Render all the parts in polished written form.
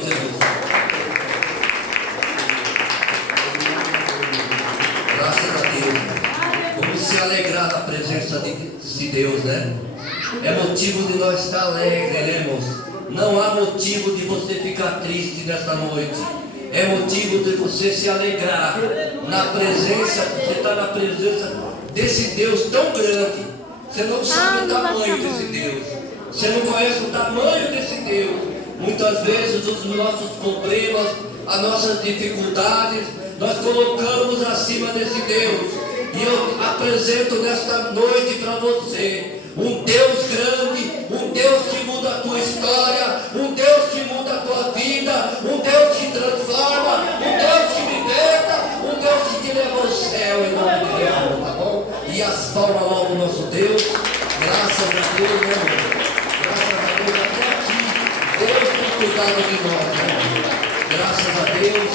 de Jesus. Graças a Deus. Vamos se alegrar da presença de Deus, né? É motivo de nós estar alegres, né, irmãos? Não há motivo de você ficar triste nesta noite. É motivo de você se alegrar na presença. Você está na presença desse Deus tão grande. Você não sabe o tamanho desse Deus. Você não conhece o tamanho desse Deus. Muitas vezes os nossos problemas, as nossas dificuldades, nós colocamos acima desse Deus. E eu apresento nesta noite para você um Deus grande, um Deus que muda a tua história, um Deus que muda a tua vida, um Deus que transforma, um Deus que liberta, um Deus que te leva ao céu em nome de Jesus, tá bom? E as palmas logo o nosso Deus, graças a Deus, meu irmão. Graças a Deus, até aqui, Deus tem cuidado de nós, né? Graças a Deus,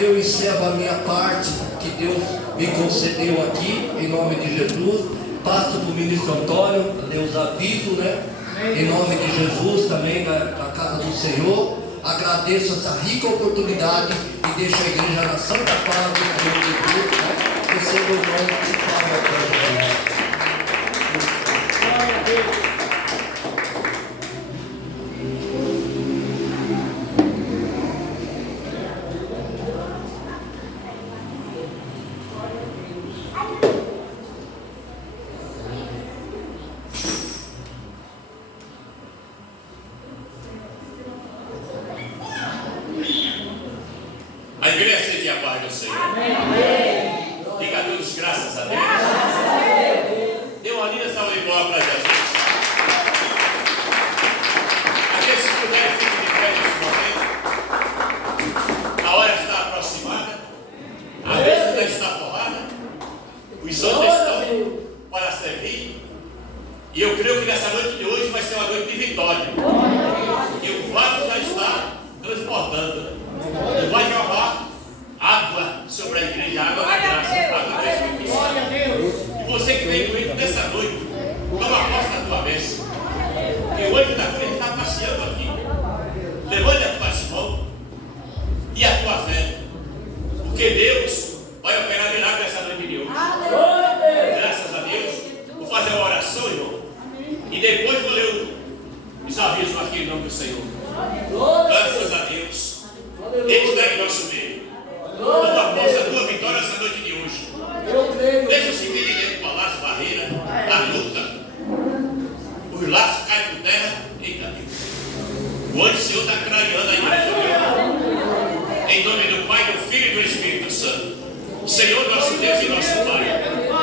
eu encerro a minha parte que Deus me concedeu aqui, em nome de Jesus. Passo para o ministro Antônio, Deus aviso, né? Em nome de Jesus, também na casa do Senhor. Agradeço essa rica oportunidade e deixo a igreja na santa paz do Senhor Jesus, né? Receba o nome de Paulo para Jesus. A igreja seja a paz do Senhor. Diga a todos graças a Deus. Dê uma linda salva de palmas para Jesus. Aqueles que puderem ficar de pé nesse momento. A hora está aproximada. A mesa já está forrada. Os outros estão para servir. E eu creio que nessa noite de hoje vai ser uma noite de vitória. E o vaso já está transbordando. E vai jorrar água sobre a igreja, água da graça, água do Espírito Santo. E você que vem comigo nessa noite, toma posse da tua bênção. E o anjo da cruz está passeando aqui. Levante as tuas mãos e a tua fé, porque Deus vai operar milagre nessa noite de hoje. Graças a Deus. Vou fazer uma oração, irmão, e depois vou ler os avisos aqui em nome do Senhor. Graças a Deus. Ele está em nosso meio. Toma posse da tua vitória essa noite de hoje. Deixa os impedimentos, palácio, barreira, a luta. Os laços caem por terra. Eita Deus. O anjo do Senhor está clareando a igreja. Em nome do Pai, do Filho e do Espírito Santo. Senhor nosso Deus e nosso Pai.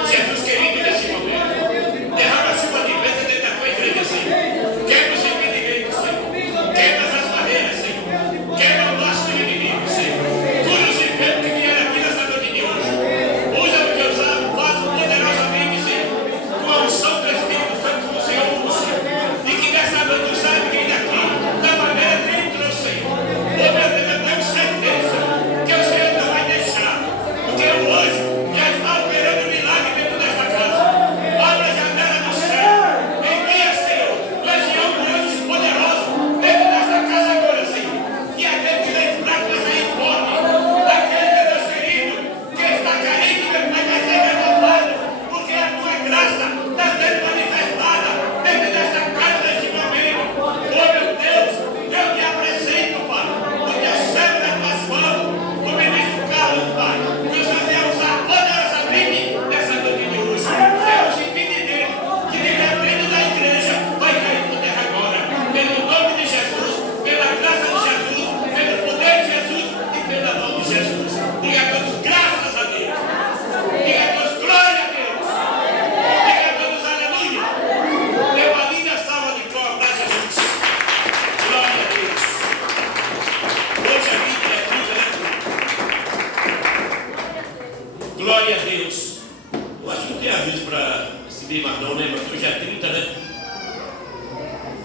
Jesus querido nesse momento. Derrama a chuva de bênção dentro da tua igreja, Senhor. Quebra os impedimentos, Senhor. Quebra as barreiras, Senhor. Quebra o laço do inimigo, Senhor. Cura os enfermos que vieram aqui nessa noite de hoje. Usa o que usar, faz poderosamente, Senhor. Com a unção do Espírito Santo, como o Senhor usa. E que nessa noite o sabe que ele aqui, da maneira que ele trouxe, Senhor. Oh, meu Deus, eu tenho certeza que o Senhor não vai deixar. Porque o anjo já está operando milagre dentro desta casa. Abre a janela do céu. Envia, Senhor, legião de anjos poderosos dentro desta casa agora, Senhor. Que aquele que vem fraco vai sair forte. Aquele que é Deus querido, que está carente, vai ser renovado. Porque a tua graça está sendo manifestada dentro desta casa neste momento. Oh, meu Deus, eu te apresento, Pai. Porque eu servo nas tuas mãos. O ministro Carlos, Pai. Que o Senhor vai usar poderosamente nessa noite de hoje. Deus, impede dele que viver dentro da igreja vai cair por terra agora. Pelo nome de Jesus, pela graça de Jesus, pelo poder de Jesus e pela mão de Jesus. Diga a todos, graças a Deus. Diga a todos, glória a Deus. Diga a todos, aleluia. Dê uma linda salva de palmas para Jesus. Glória a Deus. Hoje a vida é tudo, né? Glória a Deus. Eu acho que não tem aviso para esse mês, mas não, né? Mas hoje é 30, né?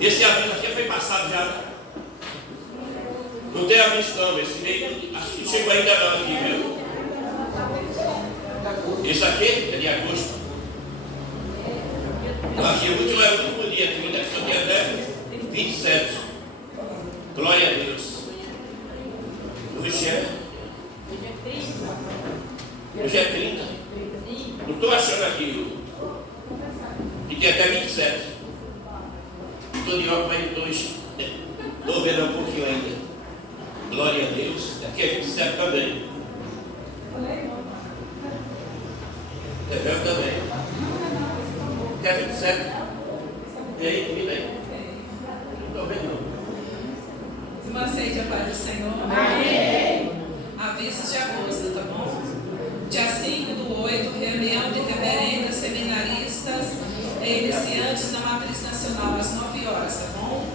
Esse aviso aqui foi passado já. Não tem aviso não, esse mês. Acho que não chegou ainda não aqui, viu? Esse aqui é de agosto. Aqui o último é o último dia, que ainda só dia 10, 27. Glória a Deus. Hoje é 30. Não estou achando aqui. E tem até 27. Estou de óculos, mas estou vendo um pouquinho ainda. Glória a Deus. Aqui é 27 também. É velho também. Aqui é 27. E aí, comida aí? Não estou vendo não. Irmã Ceide, a paz do Senhor. Amém. Avisos de agosto, tá bom? Dia 5/8, reunião de reverendas, seminaristas e iniciantes na Matriz Nacional, às 9 horas, tá bom?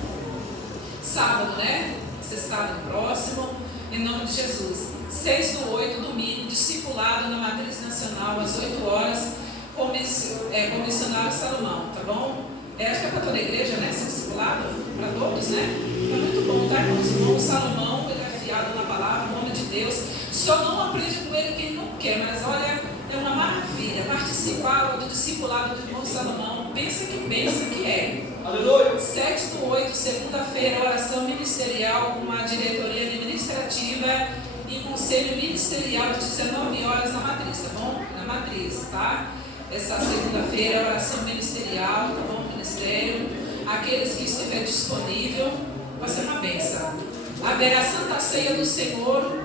Sábado, né? Esse sábado próximo, em nome de Jesus. 6/8, domingo, discipulado na Matriz Nacional, às 8 horas, com missionário Salomão, tá bom? Acho que é para toda a igreja, né? Ser discipulado, para todos, né? É muito bom, tá, irmãos? O irmão Salomão, ele é afiado na palavra, no nome de Deus. Só não aprende com ele quem não quer, mas olha, é uma maravilha participar do discipulado do irmão Salomão. Pensa que é. Aleluia! 7/8, segunda-feira, oração ministerial com a diretoria administrativa e conselho ministerial às 19 horas na Matriz, tá bom? Na Matriz, tá? Essa segunda-feira, oração ministerial, tá bom? Ministério. Aqueles que estiver disponível, vai ser uma bênção. Haverá Santa Ceia do Senhor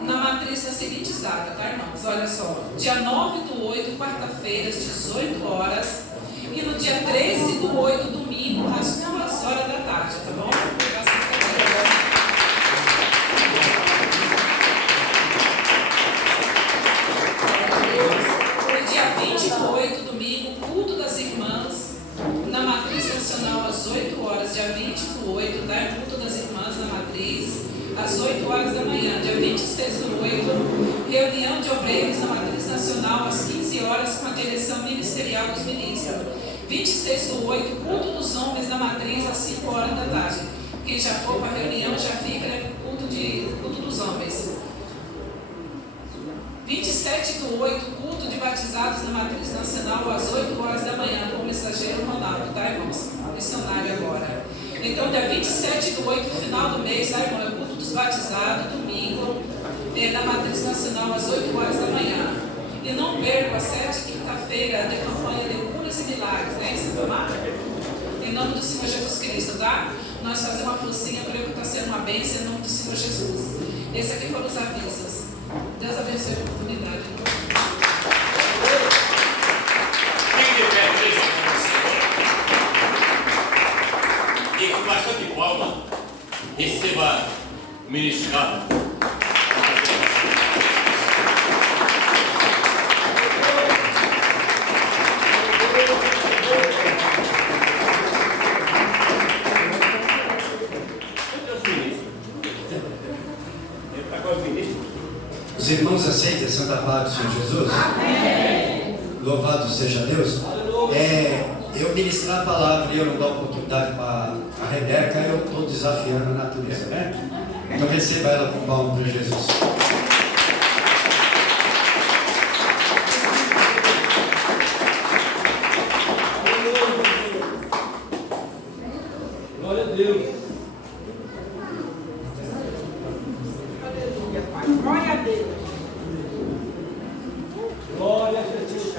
na Matriz nas seguintes datas, tá, irmãos? Olha só. Dia 9/8, quarta-feira, às 18 horas. E no dia 13/8, domingo, às 2 horas da tarde, tá bom? No dia 20/8, domingo, culto das irmãs na Matriz Nacional às 8 horas. Dia 20/8, tá? Culto das irmãs na Matriz às 8 horas da manhã. Dia 26/8, reunião de obreiros na Matriz Nacional às 15 horas com a direção ministerial dos ministros. 26/8, culto dos homens na Matriz às 5 horas da tarde. Quem já for para a reunião já fica, né? Culto dos homens. 27/8, culto de batizados na Matriz Nacional às 8 horas da manhã, com o mensageiro Ronaldo, tá, irmãos? Missionário agora. Então, dia 27/8, final do mês, tá, irmão? É o culto dos batizados, domingo, na Matriz Nacional às 8 horas da manhã. E não perca a 7ª quinta-feira de campanha de curas e milagres, né? Isso é tomado? Em nome do Senhor Jesus Cristo, tá? Nós fazemos uma forcinha para eu que está sendo uma bênção em nome do Senhor Jesus. Esse aqui foram os avisos. Deus abençoe a oportunidade. Quem de pé, deixa eu e com bastante palma, receba o ministrado. Os irmãos aceitem a Santa Paz do Senhor Jesus? Amém. Louvado seja Deus. Eu ministrar a palavra e eu não dou oportunidade para a Rebeca, eu estou desafiando a natureza, né? Então receba ela com palmo para Jesus. Glória a Deus. Glória a Deus. Glória a Jesus.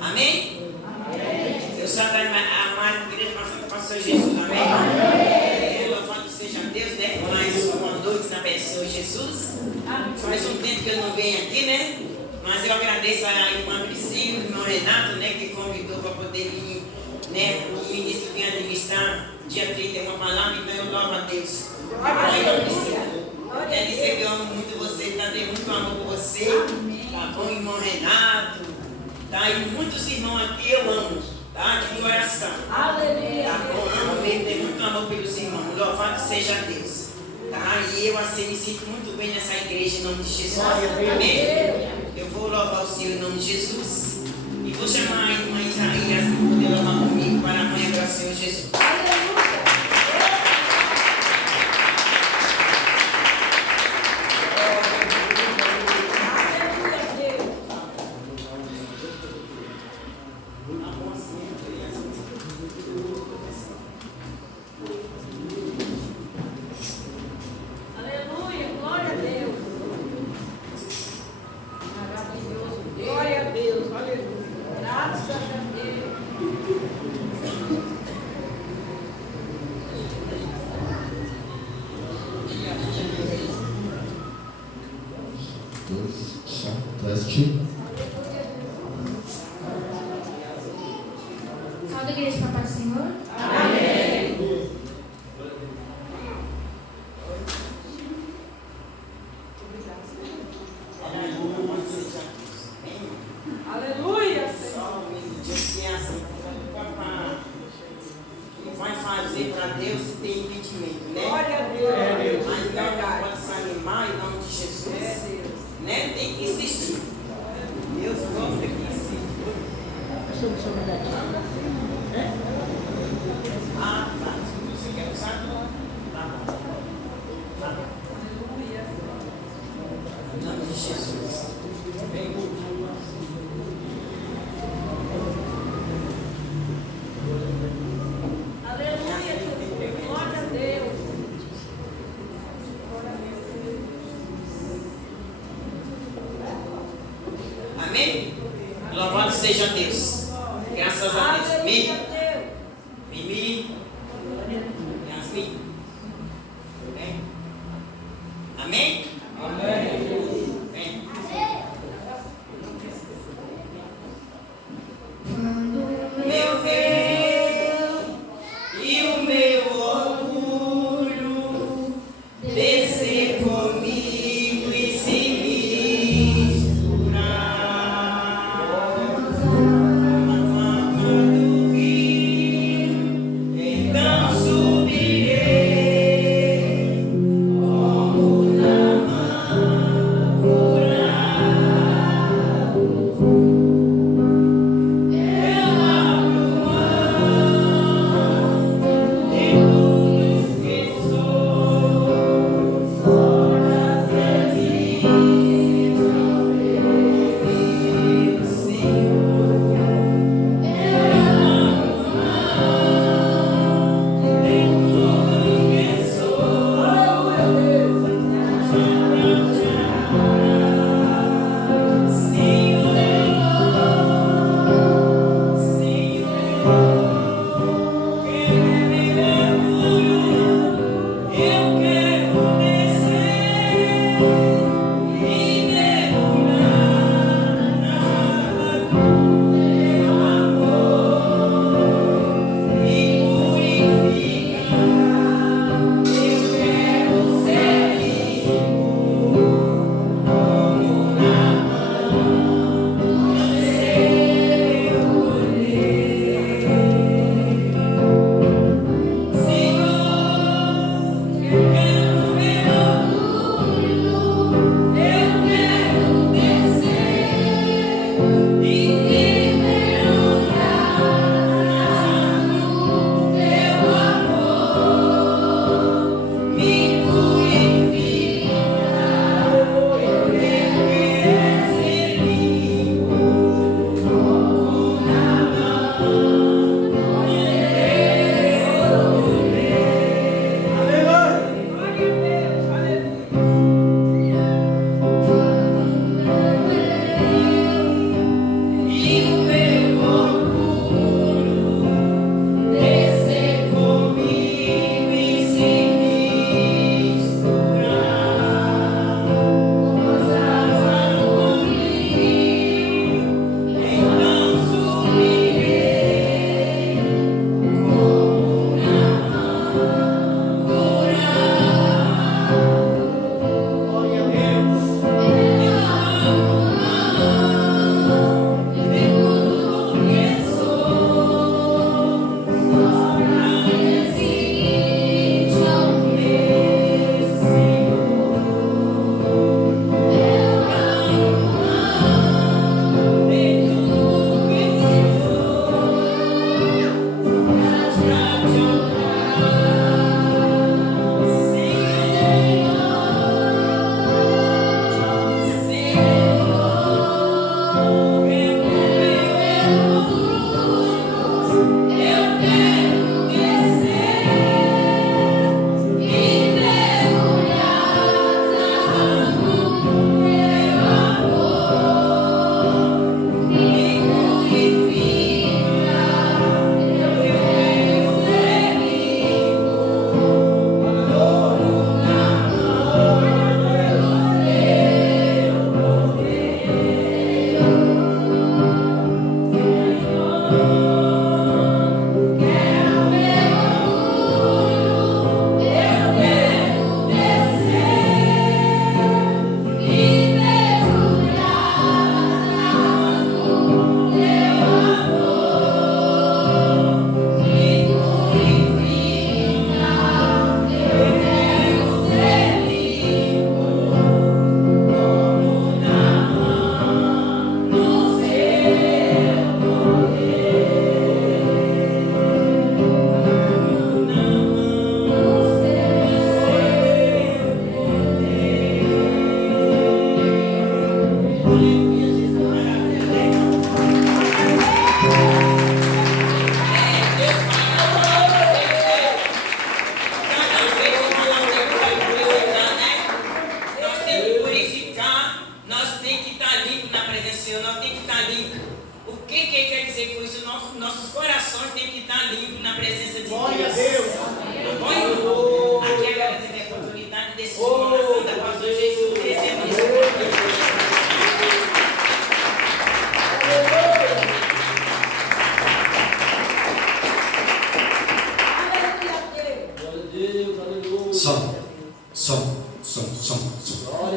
Amém? Amém. Deus sabe a mais igreja para o Senhor Jesus. Amém? Louvado seja Deus, né? Mais uma noite na pessoa de Jesus. Faz um tempo que eu não venho aqui, né? Mas eu agradeço a irmã Priscila, o irmão Renato, né? Que convidou para poder vir, né? O ministro vinha administrar dia 30 uma palavra, então eu louvo a Deus. Tá bom, irmã Priscila? Eu quero dizer que eu amo muito você, tá? Tenho muito amor por você. Tá bom, irmão Renato? Tá? E muitos irmãos aqui eu amo, tá? De coração. Aleluia. Tá bom? Amo mesmo, tenho muito amor pelos irmãos. Louvado seja Deus. Tá? E eu assim me sinto muito bem nessa igreja em nome de Jesus. Amém? Eu vou louvar o Senhor em nome de Jesus. E vou chamar a irmã Isaías para poder louvar comigo para amanhã para o Senhor Jesus. 2, som, teste. Salve, igreja, papai do Senhor. Aleluia, Senhor. Só um minutinho, assim, que vai fazer para Deus se tem impedimento, né? Glória a Deus. Mas não pode se animar em nome de Jesus. Né? Tem que insistir. Deus gosta que insista. Ah, tá. Você quer usar? Tá bom. Tá bom. Em nome de Jesus. Vem. Aleluia, glória a Deus. Amém? Louvado seja Deus. Graças a Deus. Amém? Mimi. Yasmin. Amém? Amém? Amém. Meu rei e o meu orgulho descer comigo e se misturar. Quando rir, então subirei como na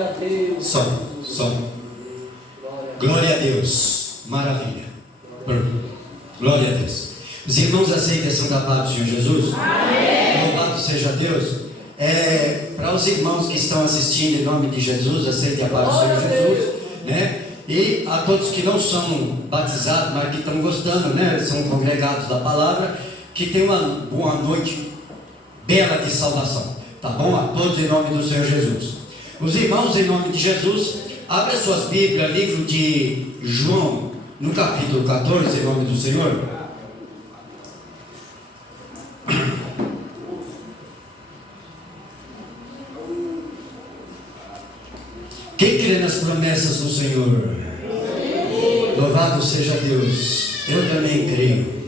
Glória a Deus. Som. Glória a Deus. Maravilha. Glória a Deus. Os irmãos aceitam a Santa Paz do Senhor Jesus? Amém. Louvado seja Deus. Para os irmãos que estão assistindo, em nome de Jesus, aceitem a paz do Senhor Jesus, né? E a todos que não são batizados, mas que estão gostando, né? São congregados da palavra, que tenham uma boa noite bela de salvação, tá bom? A todos em nome do Senhor Jesus. Os irmãos, em nome de Jesus, abra suas Bíblias, livro de João, no capítulo 14, em nome do Senhor. Quem crê nas promessas do Senhor? Louvado seja Deus. Eu também creio.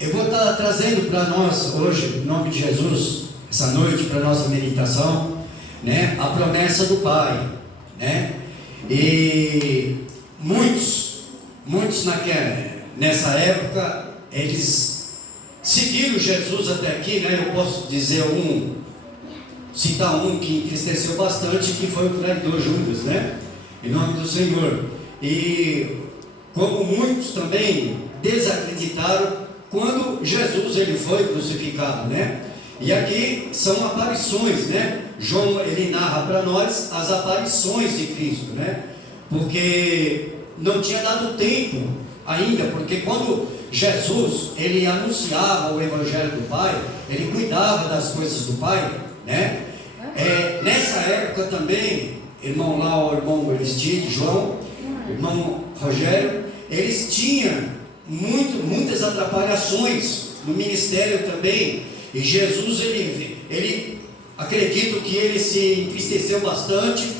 Eu vou estar trazendo para nós hoje, em nome de Jesus, essa noite, para nossa meditação, né, a promessa do Pai, né? E muitos nessa época, eles seguiram Jesus até aqui, né? Eu posso dizer citar um que entristeceu bastante, que foi o traidor Judas, né? Em nome do Senhor. E como muitos também desacreditaram quando Jesus ele foi crucificado, né? E aqui são aparições, né? João ele narra para nós as aparições de Cristo, né? Porque não tinha dado tempo ainda, porque quando Jesus ele anunciava o Evangelho do Pai, ele cuidava das coisas do Pai, né? Nessa época também, irmão lá, o irmão Aristide, João, irmão Rogério, eles tinham muitas atrapalhações no ministério também, e Jesus ele acredito que ele se entristeceu bastante,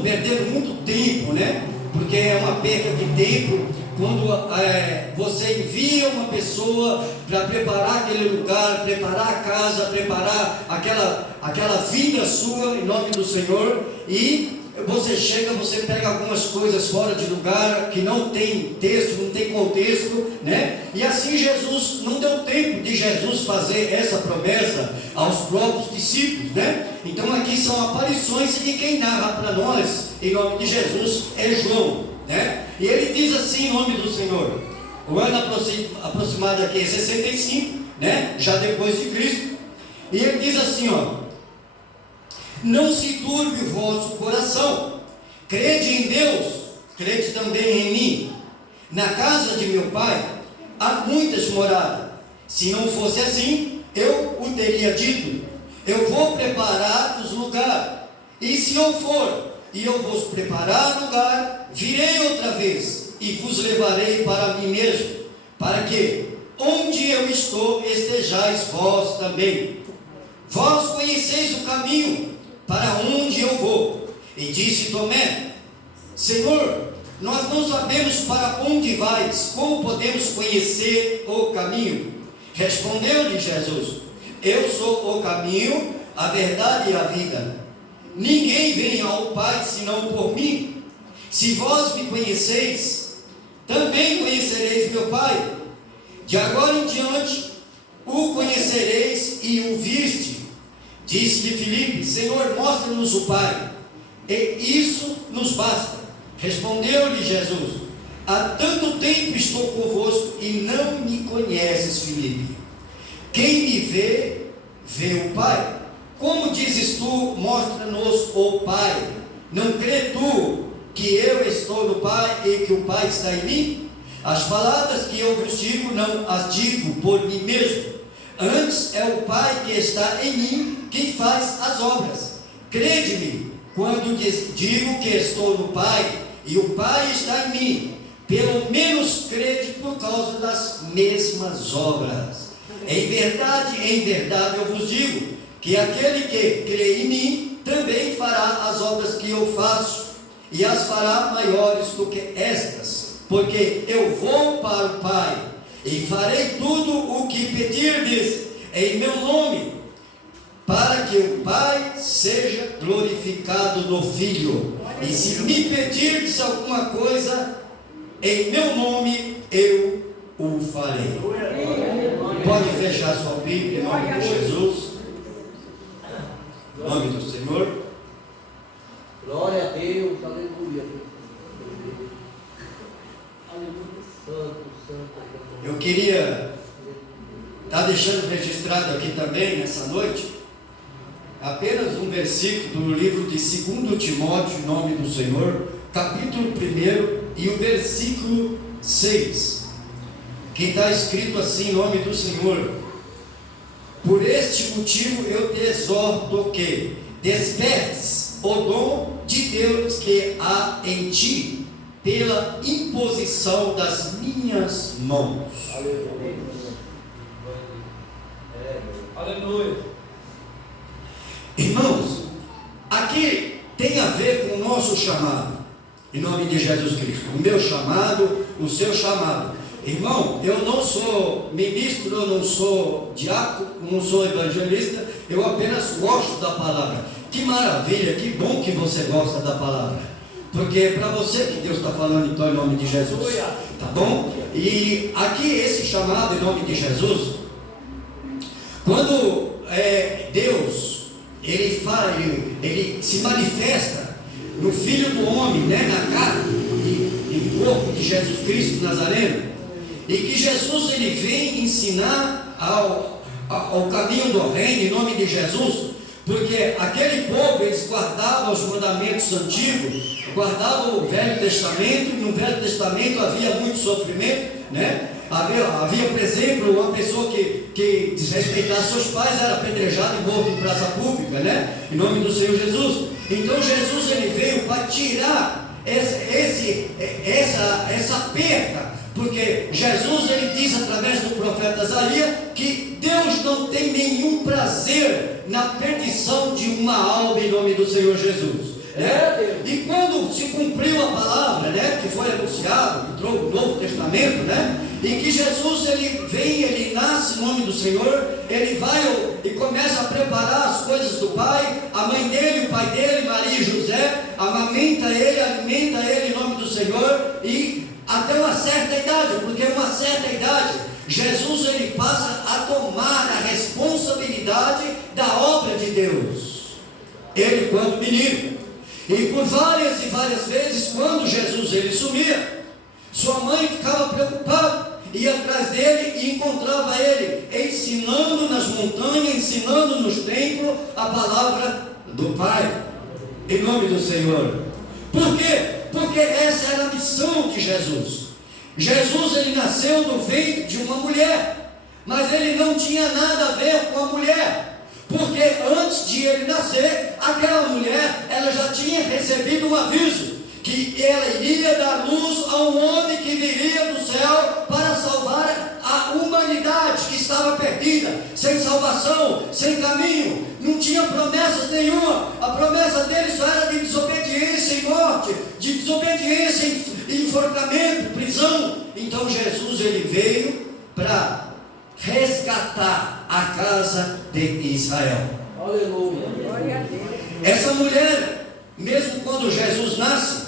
perdendo muito tempo, né? Porque é uma perda de tempo quando você envia uma pessoa para preparar aquele lugar, preparar a casa, preparar aquela vida sua em nome do Senhor, e você chega, você pega algumas coisas fora de lugar, que não tem texto, não tem contexto, né? E assim Jesus, não deu tempo de Jesus fazer essa promessa aos próprios discípulos, né? Então aqui são aparições, e quem narra para nós, em nome de Jesus, é João, né? E ele diz assim, em nome do Senhor, o ano aproximado aqui é 65, né? Já depois de Cristo, e ele diz assim, ó: não se turbe o vosso coração, crede em Deus, crede também em mim. Na casa de meu Pai há muitas moradas, se não fosse assim, eu o teria dito, eu vou preparar-vos lugar, e se eu for, e eu vos preparar lugar, virei outra vez, e vos levarei para mim mesmo, para que, onde eu estou, estejais vós também. Vós conheceis o caminho para onde eu vou. E disse Tomé: Senhor, nós não sabemos para onde vais, como podemos conhecer o caminho? Respondeu-lhe Jesus: eu sou o caminho, a verdade e a vida. Ninguém vem ao Pai senão por mim. Se vós me conheceis, também conhecereis meu Pai. De agora em diante o conhecereis e o viste. Disse-lhe Filipe: Senhor, mostra-nos o Pai, e isso nos basta. Respondeu-lhe Jesus: há tanto tempo estou convosco e não me conheces, Filipe. Quem me vê, vê o Pai. Como dizes tu, mostra-nos o Pai? Não crê tu que eu estou no Pai e que o Pai está em mim? As palavras que eu vos digo, não as digo por mim mesmo. Antes é o Pai que está em mim que faz as obras. Crede-me quando digo que estou no Pai e o Pai está em mim. Pelo menos crede por causa das mesmas obras. Em verdade eu vos digo que aquele que crê em mim também fará as obras que eu faço, e as fará maiores do que estas, porque eu vou para o Pai, e farei tudo o que pedirdes em meu nome, para que o Pai seja glorificado no Filho. E se me pedirdes alguma coisa em meu nome, eu o farei. Pode fechar sua Bíblia em nome de Jesus. Em nome do Senhor. Glória a Deus, aleluia. Aleluia, santo, santo. Eu queria estar deixando registrado aqui também, nessa noite, apenas um versículo do livro de 2 Timóteo, em nome do Senhor, capítulo 1 e o versículo 6, que está escrito assim, em nome do Senhor: por este motivo eu te exorto que despertes o dom de Deus que há em ti, pela imposição das minhas mãos. Aleluia. Irmãos, aqui tem a ver com o nosso chamado, em nome de Jesus Cristo. O meu chamado, o seu chamado. Irmão, eu não sou ministro, eu não sou diácono, não sou evangelista, eu apenas gosto da palavra. Que maravilha, que bom que você gosta da palavra, porque é para você que Deus está falando, então, em nome de Jesus, tá bom? E aqui esse chamado em nome de Jesus, quando Deus, ele se manifesta no Filho do Homem, né, na carne, em corpo de Jesus Cristo Nazareno, e que Jesus ele vem ensinar ao caminho do reino em nome de Jesus, porque aquele povo, eles guardavam os mandamentos antigos, guardavam o Velho Testamento, e no Velho Testamento havia muito sofrimento, né? Havia, por exemplo, uma pessoa que desrespeitasse seus pais, era apedrejado e morto em praça pública, né? Em nome do Senhor Jesus. Então Jesus ele veio para tirar essa perca, porque Jesus ele diz através do profeta Isaías que Deus não tem nenhum prazer na perdição de uma alma em nome do Senhor Jesus. Né? E quando se cumpriu a palavra, né, que foi anunciado, entrou no Novo Testamento, né, e que Jesus ele vem, ele nasce em nome do Senhor, ele vai e começa a preparar as coisas do Pai, a mãe dele, o pai dele, Maria e José, amamenta ele, alimenta ele em nome do Senhor, e até uma certa idade, porque uma certa idade, Jesus ele passa a tomar a responsabilidade da obra de Deus, ele quando menino. E por várias e várias vezes, quando Jesus ele sumia, sua mãe ficava preocupada, ia atrás dele e encontrava ele ensinando nas montanhas, ensinando nos templos a palavra do Pai, em nome do Senhor. Por quê? Porque essa era a missão de Jesus. Jesus ele nasceu do ventre de uma mulher, mas ele não tinha nada a ver com a mulher. Porque antes de ele nascer, aquela mulher, ela já tinha recebido um aviso, que ela iria dar luz a um homem que viria do céu para salvar a humanidade que estava perdida, sem salvação, sem caminho, não tinha promessas nenhuma. A promessa dele só era de desobediência e morte, de desobediência e enforcamento, prisão. Então Jesus ele veio para resgatar a casa de Israel. Aleluia. Glória a Deus. Essa mulher, mesmo quando Jesus nasce,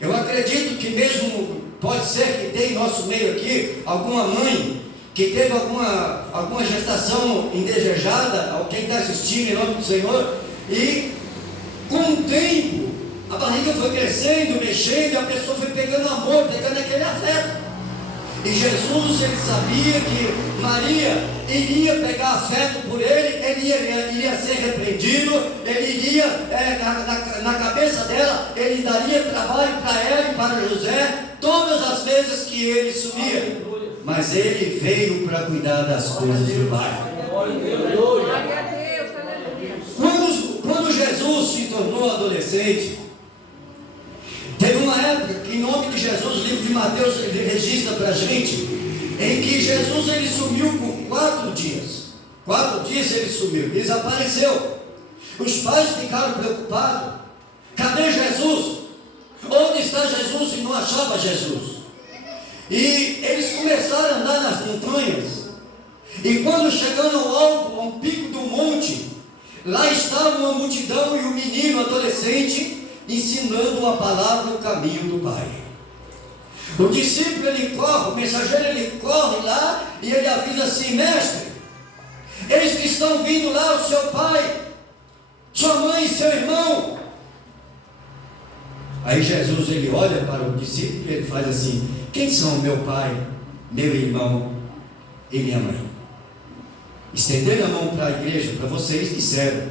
eu acredito que mesmo, pode ser que tem em nosso meio aqui alguma mãe que teve alguma gestação indesejada, alguém está assistindo em nome do Senhor, e com o tempo a barriga foi crescendo, mexendo, e a pessoa foi pegando amor, pegando aquele afeto. E Jesus ele sabia que Maria iria pegar afeto por ele iria ser repreendido, ele iria, na cabeça dela, ele daria trabalho para ela e para José, todas as vezes que ele sumia. Mas ele veio para cuidar das coisas do Pai. Glória a Deus. Aleluia. Quando Jesus se tornou adolescente, teve uma época que, em nome de Jesus, o livro de Mateus ele registra para a gente, em que Jesus ele sumiu por 4 dias. 4 dias ele sumiu, desapareceu. Os pais ficaram preocupados. Cadê Jesus? Onde está Jesus? E não achava Jesus. E eles começaram a andar nas montanhas. E quando chegando ao alto, ao pico do monte, lá estava uma multidão e um menino adolescente ensinando a palavra, o caminho do Pai. O discípulo ele corre, o mensageiro ele corre lá e ele avisa assim: mestre, eles que estão vindo lá, o seu pai sua mãe e seu irmão. Aí Jesus, ele olha para o discípulo e ele faz assim: quem são meu pai, meu irmão e minha mãe? Estendendo a mão para a igreja, para vocês, disseram: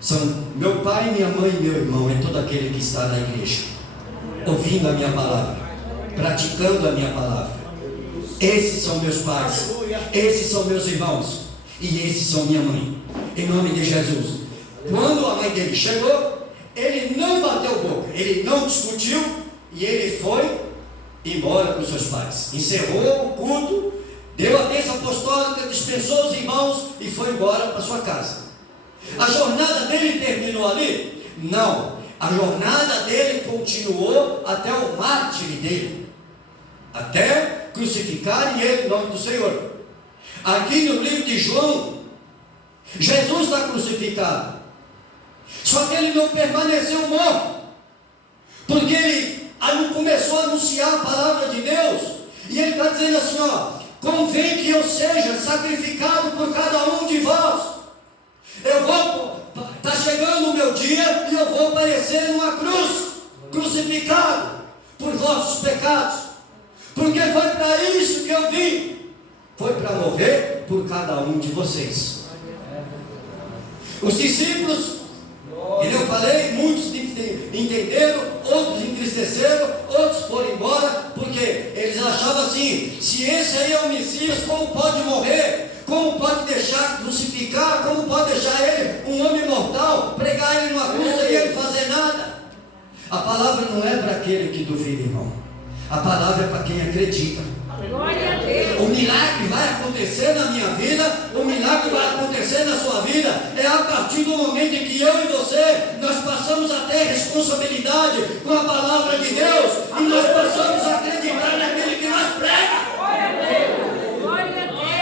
são meu pai, minha mãe e meu irmão, é todo aquele que está na igreja, ouvindo a minha palavra, praticando a minha palavra. Esses são meus pais, esses são meus irmãos e esses são minha mãe, em nome de Jesus. Quando a mãe dele chegou, ele não bateu boca, ele não discutiu e ele foi embora com seus pais. Encerrou o culto, deu a bênção apostólica, dispensou os irmãos e foi embora para sua casa. A jornada dele terminou ali? Não, a jornada dele continuou até o mártir dele, até crucificarem ele em nome do Senhor. Aqui no livro de João, Jesus está crucificado, só que ele não permaneceu morto, porque ele começou a anunciar a palavra de Deus, e ele está dizendo assim: ó, convém que eu seja sacrificado por cada um de vós. Está chegando o meu dia e eu vou aparecer numa cruz, crucificado por vossos pecados, porque foi para isso que eu vim, foi para morrer por cada um de vocês. Os discípulos, e eu falei, muitos entenderam, outros entristeceram, outros foram embora, porque eles achavam assim: se esse aí é o Messias, como pode morrer? Como pode deixar crucificar? Como pode deixar ele, um homem mortal, pregar ele numa cruz sem ele fazer nada? A palavra não é para aquele que duvida, irmão. A palavra é para quem acredita. O milagre vai acontecer na minha vida, o milagre vai acontecer na sua vida, é a partir do momento em que eu e você, nós passamos a ter responsabilidade com a palavra de Deus, e nós passamos a acreditar naquele que nós pregamos.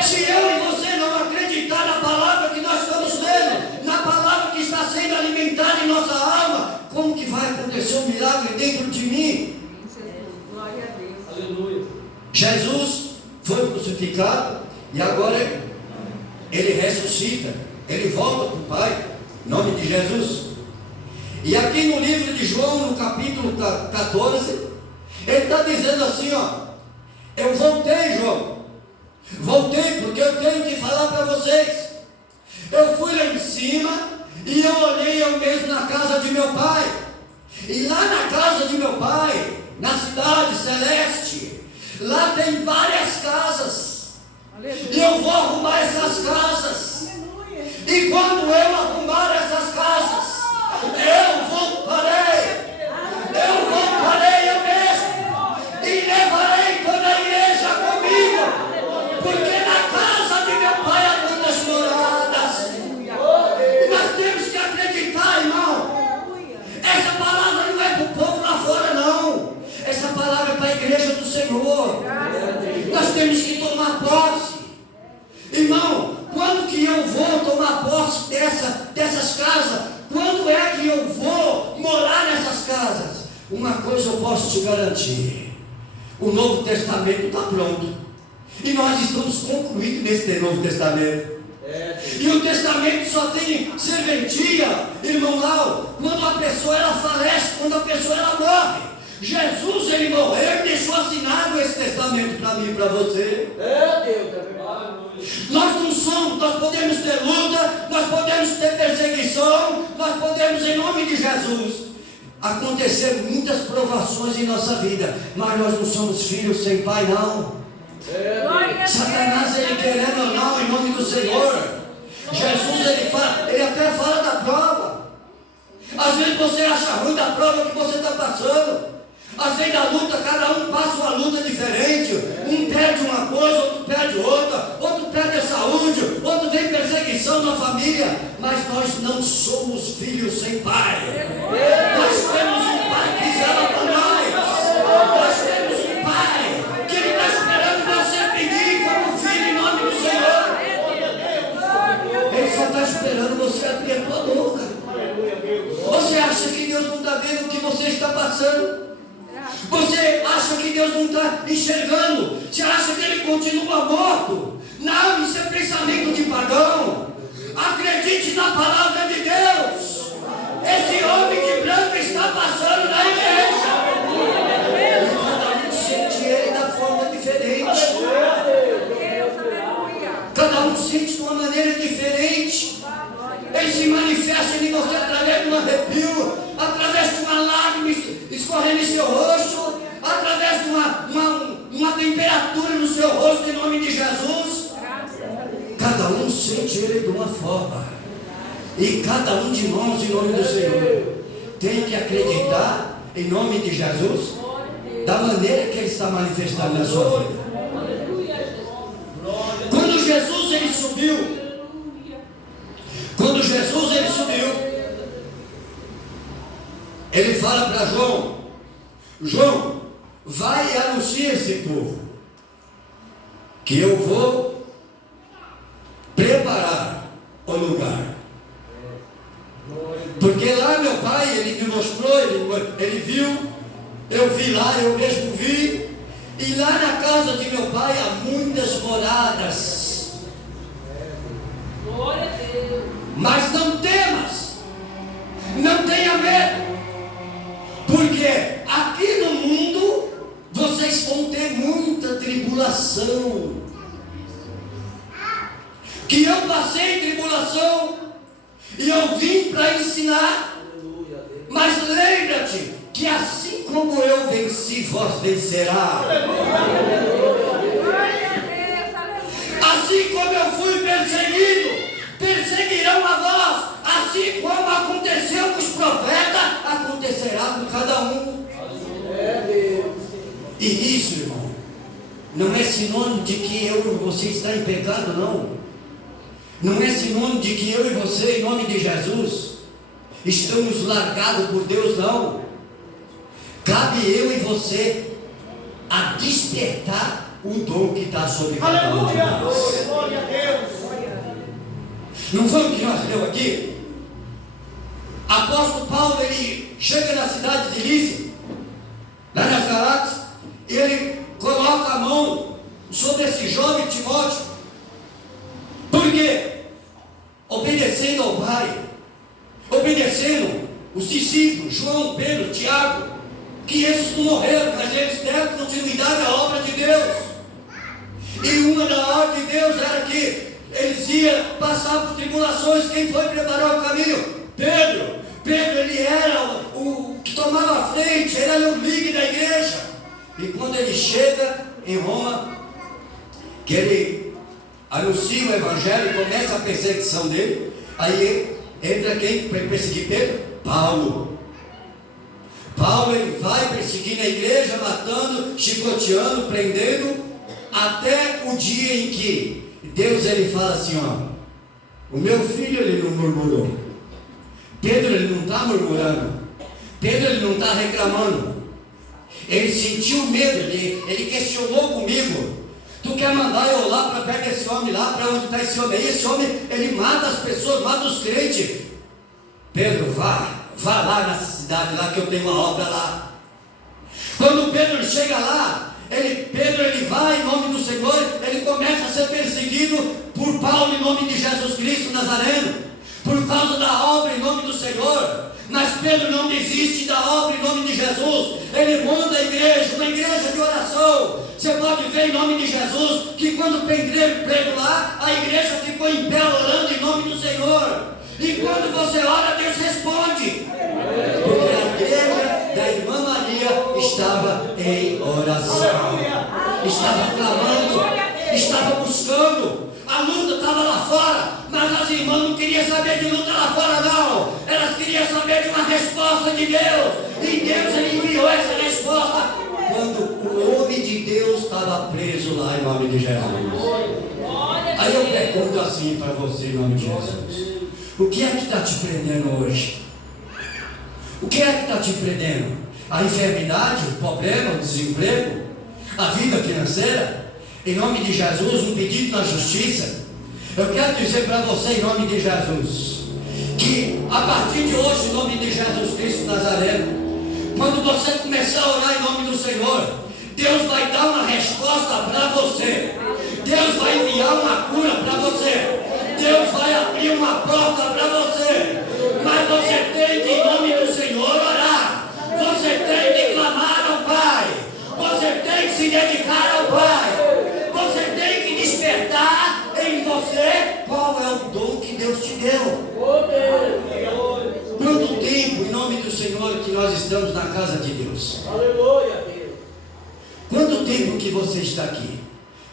Se eu e você não acreditar na palavra que nós estamos lendo, na palavra que está sendo alimentada em nossa alma, como que vai acontecer um milagre dentro de mim? Jesus foi crucificado e agora ele ressuscita, ele volta para o Pai, em nome de Jesus. E aqui no livro de João, no capítulo 14, ele está dizendo assim: ó, eu voltei, João, voltei porque eu tenho que falar para vocês. Eu fui lá em cima e eu olhei eu mesmo na casa de meu pai, e lá na casa de meu pai, na cidade celeste, lá tem várias casas. Aleluia. E eu vou arrumar essas casas. Aleluia. E quando eu arrumar essas casas, eu voltarei eu mesmo, e levarei toda a igreja comigo, porque na casa de meu pai há muitas moradas. E nós temos que acreditar, irmão. Essa palavra não é para o povo lá fora, não. Essa palavra é para a igreja do Senhor. Nós temos que tomar posse. Irmão, quando que eu vou tomar posse dessas casas? Quando é que eu vou morar nessas casas? Uma coisa eu posso te garantir: o Novo Testamento está pronto, e nós estamos concluídos nesse Novo Testamento. E o testamento só tem serventia, irmão Lau, quando a pessoa ela falece, quando a pessoa ela morre. Jesus, ele morreu e deixou assinado esse testamento para mim e para você. Nós não somos, nós podemos ter luta, nós podemos ter perseguição, nós podemos, em nome de Jesus, acontecer muitas provações em nossa vida, mas nós não somos filhos sem pai, não. Satanás, ele querendo ou não, em nome do Senhor, Jesus, ele até fala da prova. Às vezes você acha ruim da prova que você está passando. Às vezes da luta, cada um passa uma luta diferente. Um perde uma coisa, outro perde outra, outro perde a saúde, outro tem perseguição na família. Mas nós não somos filhos sem pai. Nós temos um pai que zela para nós. Nós temos um pai que ele está esperando você pedir como filho em nome do Senhor. Ele só está esperando você abrir a tua boca. Você acha que Deus não está vendo o que você está passando? Você acha que Deus não está enxergando? Você acha que Ele continua morto? Não, isso é pensamento de pagão. Acredite na palavra de Deus. Esse homem de branco está passando na igreja. E cada um sente ele da forma diferente. Cada um sente de uma maneira diferente. Ele se manifesta em você através de um arrepio, através de uma lágrima escorrendo em seu rosto, através de uma temperatura no seu rosto em nome de Jesus. Cada um sente ele de uma forma. E cada um de nós, em nome do Senhor, tem que acreditar em nome de Jesus da maneira que ele está manifestando na sua vida. Quando Jesus ele subiu, ele fala para João: João, vai e anuncia esse povo que eu vou preparar o lugar. Porque lá meu pai, ele me mostrou, ele viu, eu vi lá, eu mesmo vi, e lá na casa de meu pai há muitas moradas. Glória a Deus. Mas não temas, não tenha medo, porque aqui no mundo vocês vão ter muita tribulação. Que eu passei tribulação e eu vim para ensinar. Mas lembra-te que assim como eu venci, vós vencerá. Assim como eu fui perseguido, perseguirão a vós. Assim como aconteceu com os profetas, acontecerá com cada um. E isso, irmão, não é sinônimo de que eu e você está em pecado, não. Não é sinônimo de que eu e você, em nome de Jesus, estamos largados por Deus, não. Cabe eu e você a despertar o dom que está sobre cada um de nós. Glória a Deus. Não foi o que nós lemos aqui? Apóstolo Paulo, ele chega na cidade de Lícia, lá nas Galáxias, e ele coloca a mão sobre esse jovem Timóteo. Por quê? Obedecendo ao Pai, obedecendo os discípulos, João, Pedro, Tiago, que esses não morreram, mas eles deram continuidade à obra de Deus. E uma da obra de Deus era que eles iam passar por tribulações. Quem foi preparar o caminho? Pedro. Pedro, ele era o que tomava a frente, ele era o líder da igreja. E quando ele chega em Roma, que ele anuncia o evangelho e começa a perseguição dele, aí entra quem para perseguir Pedro? Paulo. Paulo, ele vai perseguindo a igreja, matando, chicoteando, prendendo, até o dia em que Deus ele fala assim: ó, o meu filho ele não murmurou. Pedro ele não está murmurando. Pedro ele não está reclamando. Ele sentiu medo, ele questionou comigo: tu quer mandar eu lá para perto desse homem lá, para onde está esse homem aí? Esse homem ele mata as pessoas, mata os crentes. Pedro, vá lá nessa cidade lá que eu tenho uma obra lá. Quando Pedro chega lá, Pedro ele vai em nome do Senhor, ele começa a ser perseguido por Paulo em nome de Jesus Cristo Nazareno, por causa da obra em nome do Senhor. Mas Pedro não desiste da obra em nome de Jesus. Ele monta a igreja, uma igreja de oração. Você pode ver em nome de Jesus que quando Pedro lá, a igreja ficou em pé orando em nome do Senhor. E quando você ora, Deus responde. Porque a igreja da irmã Maria estava em oração, estava clamando, estava buscando. A luta estava lá fora, mas as irmãs não queriam saber de luta lá fora, não. Elas queriam saber de uma resposta de Deus. E Deus ele enviou essa resposta quando o homem de Deus estava preso lá em nome de Jesus. Aí eu pergunto assim para você em nome de Jesus: o que é que está te prendendo hoje? O que é que está te prendendo? A enfermidade, o problema, o desemprego, a vida financeira? Em nome de Jesus, um pedido na justiça. Eu quero dizer para você em nome de Jesus, que a partir de hoje, em nome de Jesus Cristo Nazareno, quando você começar a orar em nome do Senhor, Deus vai dar uma resposta para você. Deus vai enviar uma cura para você. Deus vai abrir uma porta para você. Mas você tem que, em nome do Senhor, orar. Você tem que clamar ao Pai. Você tem que se dedicar ao Pai. Você tem que despertar em você qual é o dom que Deus te deu. Quanto tempo, em nome do Senhor, que nós estamos na casa de Deus? Aleluia, Deus. Quanto tempo que você está aqui?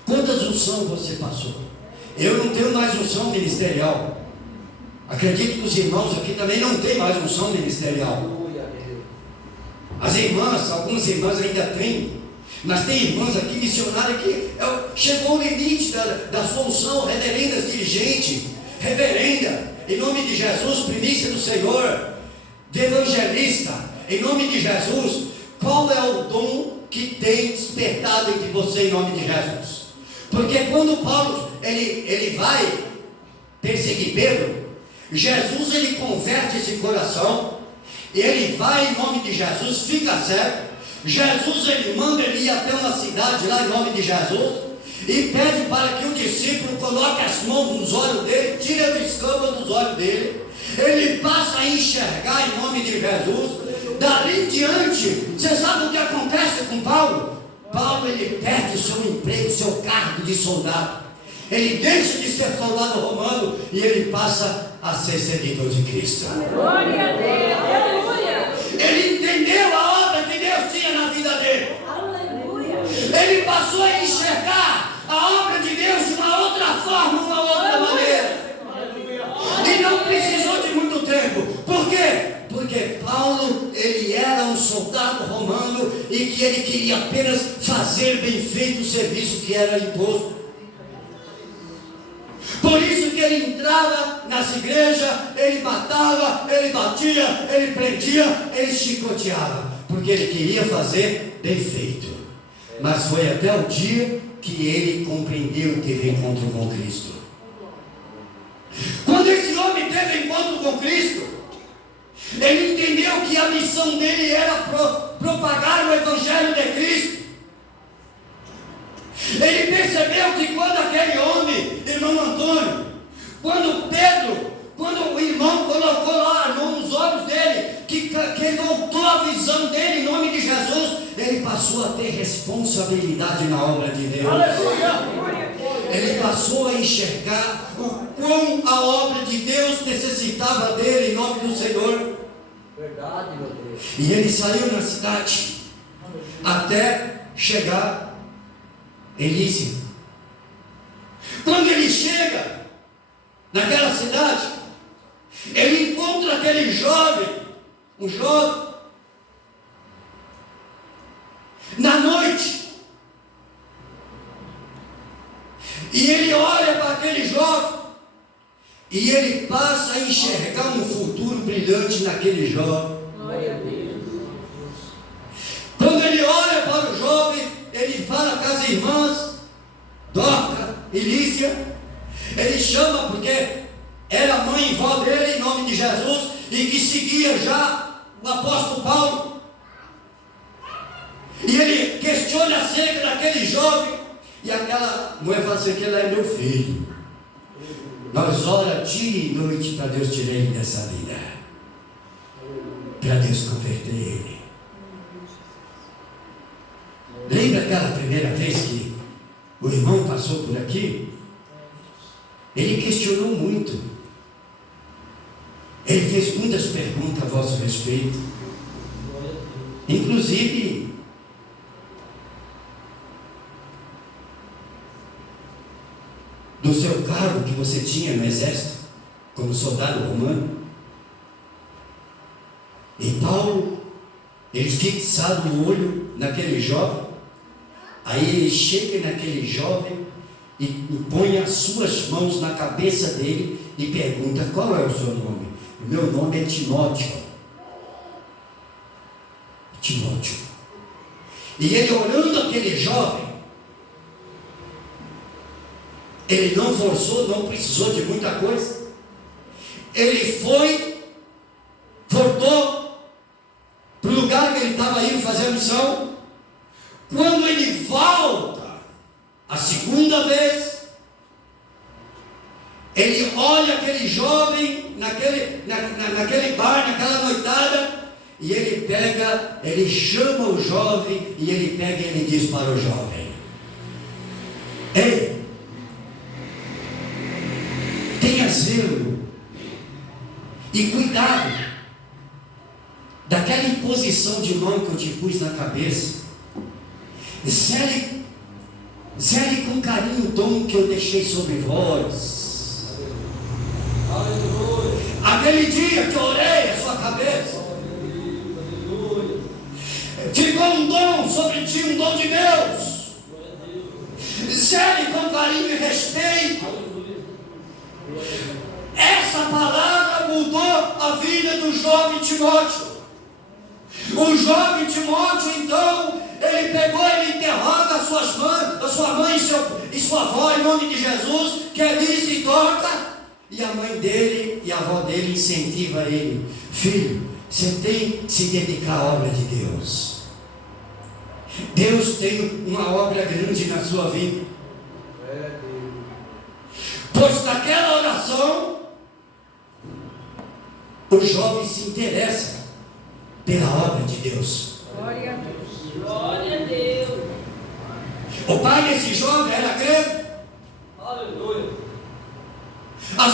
Quantas unções você passou? Eu não tenho mais unção ministerial. Acredito que os irmãos aqui também não têm mais unção ministerial. As irmãs, algumas irmãs ainda têm. Mas tem irmãs aqui, missionárias, que chegou o limite da sua unção. Reverendas dirigente, reverenda, em nome de Jesus, primícia do Senhor, de evangelista, em nome de Jesus. Qual é o dom que tem despertado entre você em nome de Jesus? Porque quando Paulo ele vai perseguir Pedro, Jesus ele converte esse coração, ele vai em nome de Jesus, fica cego. Jesus ele manda ele ir até uma cidade lá em nome de Jesus e pede para que o discípulo coloque as mãos nos olhos dele, tire as escamas dos olhos dele. Ele passa a enxergar em nome de Jesus. Dali em diante, você sabe o que acontece com Paulo? Paulo ele perde o seu emprego, o seu cargo de soldado. Ele deixa de ser soldado romano e ele passa a ser seguidor de Cristo. Glória a Deus. Aleluia. Ele entendeu a obra que Deus tinha na vida dele. Aleluia. Ele passou a enxergar a obra de Deus de uma outra forma, uma outra maneira. E não precisou de muito tempo. Por quê? Porque Paulo, ele era um soldado romano e que ele queria apenas fazer bem feito o serviço que era imposto. Por isso que ele entrava nas igrejas, ele matava, ele batia, ele prendia, ele chicoteava, porque ele queria fazer bem feito. Mas foi até o dia que ele compreendeu e teve encontro com Cristo. Quando esse homem teve encontro com Cristo, ele entendeu que a missão dele era propagar o Evangelho de Cristo. Ele percebeu que quando aquele homem, irmão Antônio, quando o irmão colocou lá a mão nos olhos dele, que voltou a visão dele em nome de Jesus, ele passou a ter responsabilidade na obra de Deus. Ele passou a enxergar o quão a obra de Deus necessitava dele em nome do Senhor. Verdade, meu Deus. E ele saiu na cidade até chegar em Lícia. Quando ele chega naquela cidade, ele encontra aquele jovem, um jovem, na noite. E ele olha para aquele jovem e ele passa a enxergar um futuro brilhante naquele jovem. Glória a Deus. Quando ele olha para o jovem, ele fala com as irmãs Dorca e Lícia. Ele chama porque era a mãe e vó dele em nome de Jesus e que seguia já o apóstolo Paulo. E ele questiona acerca daquele jovem. E aquela mulher fala assim: aquele é meu filho. Nós oramos dia e noite para Deus tirar ele dessa vida, para Deus converter ele. Lembra aquela primeira vez que o irmão passou por aqui? Ele questionou muito. Ele fez muitas perguntas a vosso respeito. Inclusive do seu cargo que você tinha no exército, como soldado romano. E Paulo, ele fixado o olho naquele jovem, aí ele chega naquele jovem e põe as suas mãos na cabeça dele e pergunta: qual é o seu nome? O meu nome é Timóteo. Timóteo. E ele olhando aquele jovem, ele não forçou, não precisou de muita coisa. Ele voltou para o lugar que ele estava indo fazer a missão. Quando ele volta a segunda vez, ele olha aquele jovem naquele bar, naquela noitada, e ele chama o jovem, e ele pega e ele diz para o jovem: ei, tenha zelo e cuidado daquela imposição de mão que eu te pus na cabeça. Zele com carinho o dom que eu deixei sobre vós. Aquele dia que eu orei a sua cabeça, ficou um dom sobre ti, um dom de Deus. Zele com carinho e respeito. Essa palavra mudou a vida do jovem Timóteo. O jovem Timóteo, então, ele pegou, ele interroga a sua mãe e sua avó em nome de Jesus, que ali se toca, e a mãe dele e a avó dele incentiva ele: filho, você tem que se dedicar à obra de Deus. Deus tem uma obra grande na sua vida. Pois naquela oração, o jovem se interessa pela obra de Deus. Glória a Deus. Glória a Deus. O pai desse jovem era grego. Aleluia. A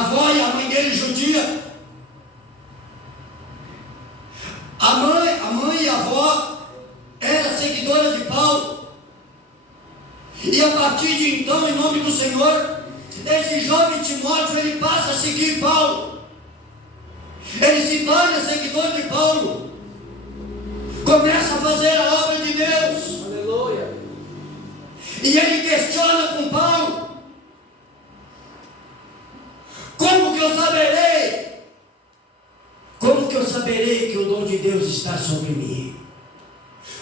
avó e a mãe dele judia. A mãe e a avó eram seguidoras de Paulo. E a partir de então, em nome do Senhor, esse jovem Timóteo, ele passa a seguir Paulo. Ele se torna seguidor de Paulo. Começa a fazer a obra de Deus. Aleluia. E ele questiona com Paulo: como que eu saberei? Como que eu saberei que o dom de Deus está sobre mim?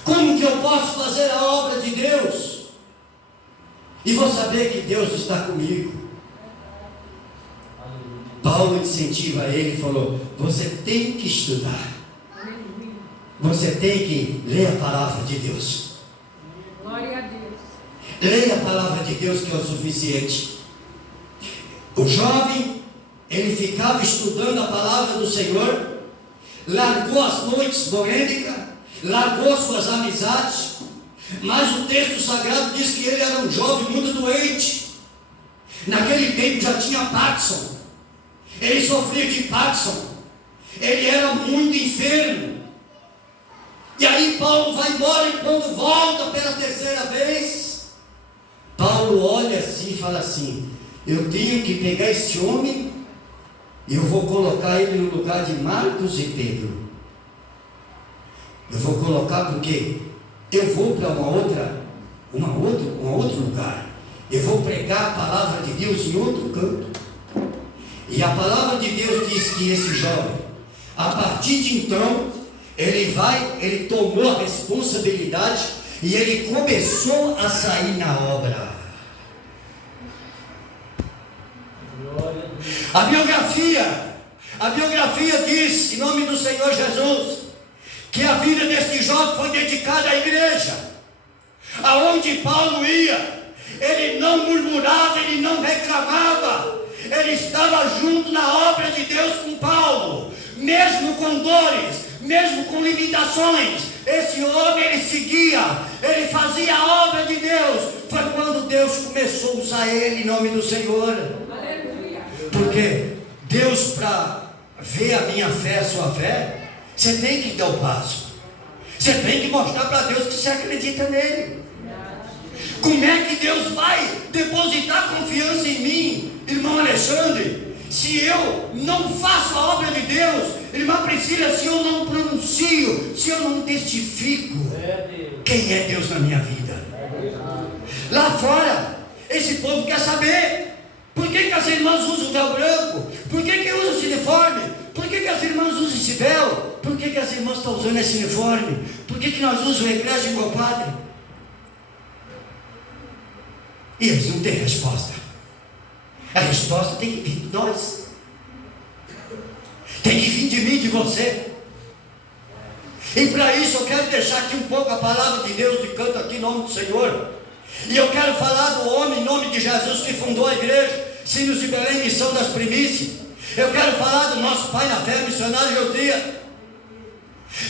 Como que eu posso fazer a obra de Deus e vou saber que Deus está comigo? Paulo incentiva ele e falou: você tem que estudar, você tem que ler a palavra de Deus. Glória a Deus. Leia a palavra de Deus, que é o suficiente. O jovem, ele ficava estudando a palavra do Senhor, largou as noites morênicas, largou suas amizades, mas o texto sagrado diz que ele era um jovem muito doente. Naquele tempo já tinha Parkinson. Ele sofria de Parkinson. Ele era muito enfermo. E aí Paulo vai embora, e quando volta pela terceira vez, Paulo olha assim e fala assim: eu tenho que pegar este homem e eu vou colocar ele no lugar de Marcos e Pedro. Eu vou colocar porque eu vou para um outro lugar. Eu vou pregar a palavra de Deus em outro canto. E a palavra de Deus diz que esse jovem, a partir de então, ele tomou a responsabilidade e ele começou a sair na obra. A biografia diz, em nome do Senhor Jesus, que a vida deste jovem foi dedicada à igreja. Aonde Paulo ia, ele não murmurava, ele não reclamava, ele estava junto na obra de Deus com Paulo, mesmo com dores, mesmo com limitações. Esse homem, ele seguia, ele fazia a obra de Deus. Foi quando Deus começou a usar ele em nome do Senhor. Aleluia. Porque Deus, para ver a minha fé, a sua fé, você tem que dar o passo. Você tem que mostrar para Deus que você acredita nele. Como é que Deus vai depositar confiança em mim, irmão Alexandre, se eu não faço a obra de Deus? Irmã Priscila, se eu não pronuncio, se eu não testifico quem é Deus na minha vida? Lá fora, esse povo quer saber por que as irmãs usam o véu branco, por que usam esse uniforme, por que as irmãs usam esse véu, por que as irmãs estão usando esse uniforme, por que nós usamos o egrégio igual padre? E eles não têm resposta. A resposta tem que vir de nós, tem que vir de mim, de você. E para isso eu quero deixar aqui um pouco a palavra de Deus de canto aqui em nome do Senhor. E eu quero falar do homem em nome de Jesus que fundou a igreja Sírios de Belém, Missão das Primícias. Eu quero falar do nosso pai na fé, missionário Josias.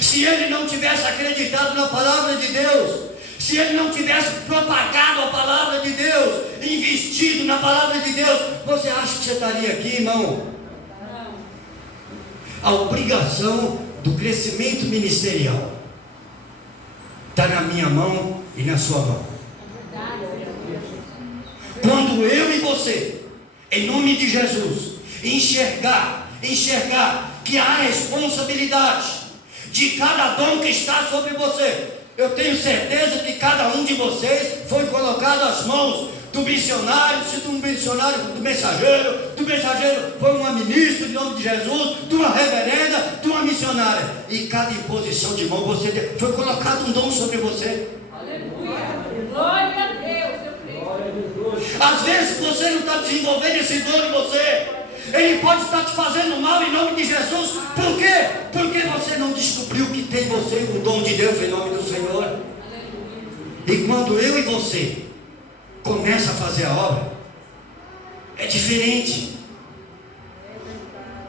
Se ele não tivesse acreditado na palavra de Deus, se ele não tivesse propagado a palavra de Deus, investido na palavra de Deus, você acha que você estaria aqui, irmão? A obrigação do crescimento ministerial está na minha mão e na sua mão. Quando eu e você, em nome de Jesus, enxergar que há responsabilidade de cada dom que está sobre você, eu tenho certeza que cada um de vocês foi colocado às mãos do missionário, se do missionário, do mensageiro foi uma ministra em nome de Jesus, de uma reverenda, de uma missionária, e cada imposição de mão foi colocado um dom sobre você. Aleluia. Glória a Deus. Eu creio. Às vezes você não está desenvolvendo esse dom em você. Ele pode estar te fazendo mal em nome de Jesus. Por quê? Porque você não descobriu que tem em você o dom de Deus em nome do Senhor. E quando eu e você começa a fazer a obra, é diferente.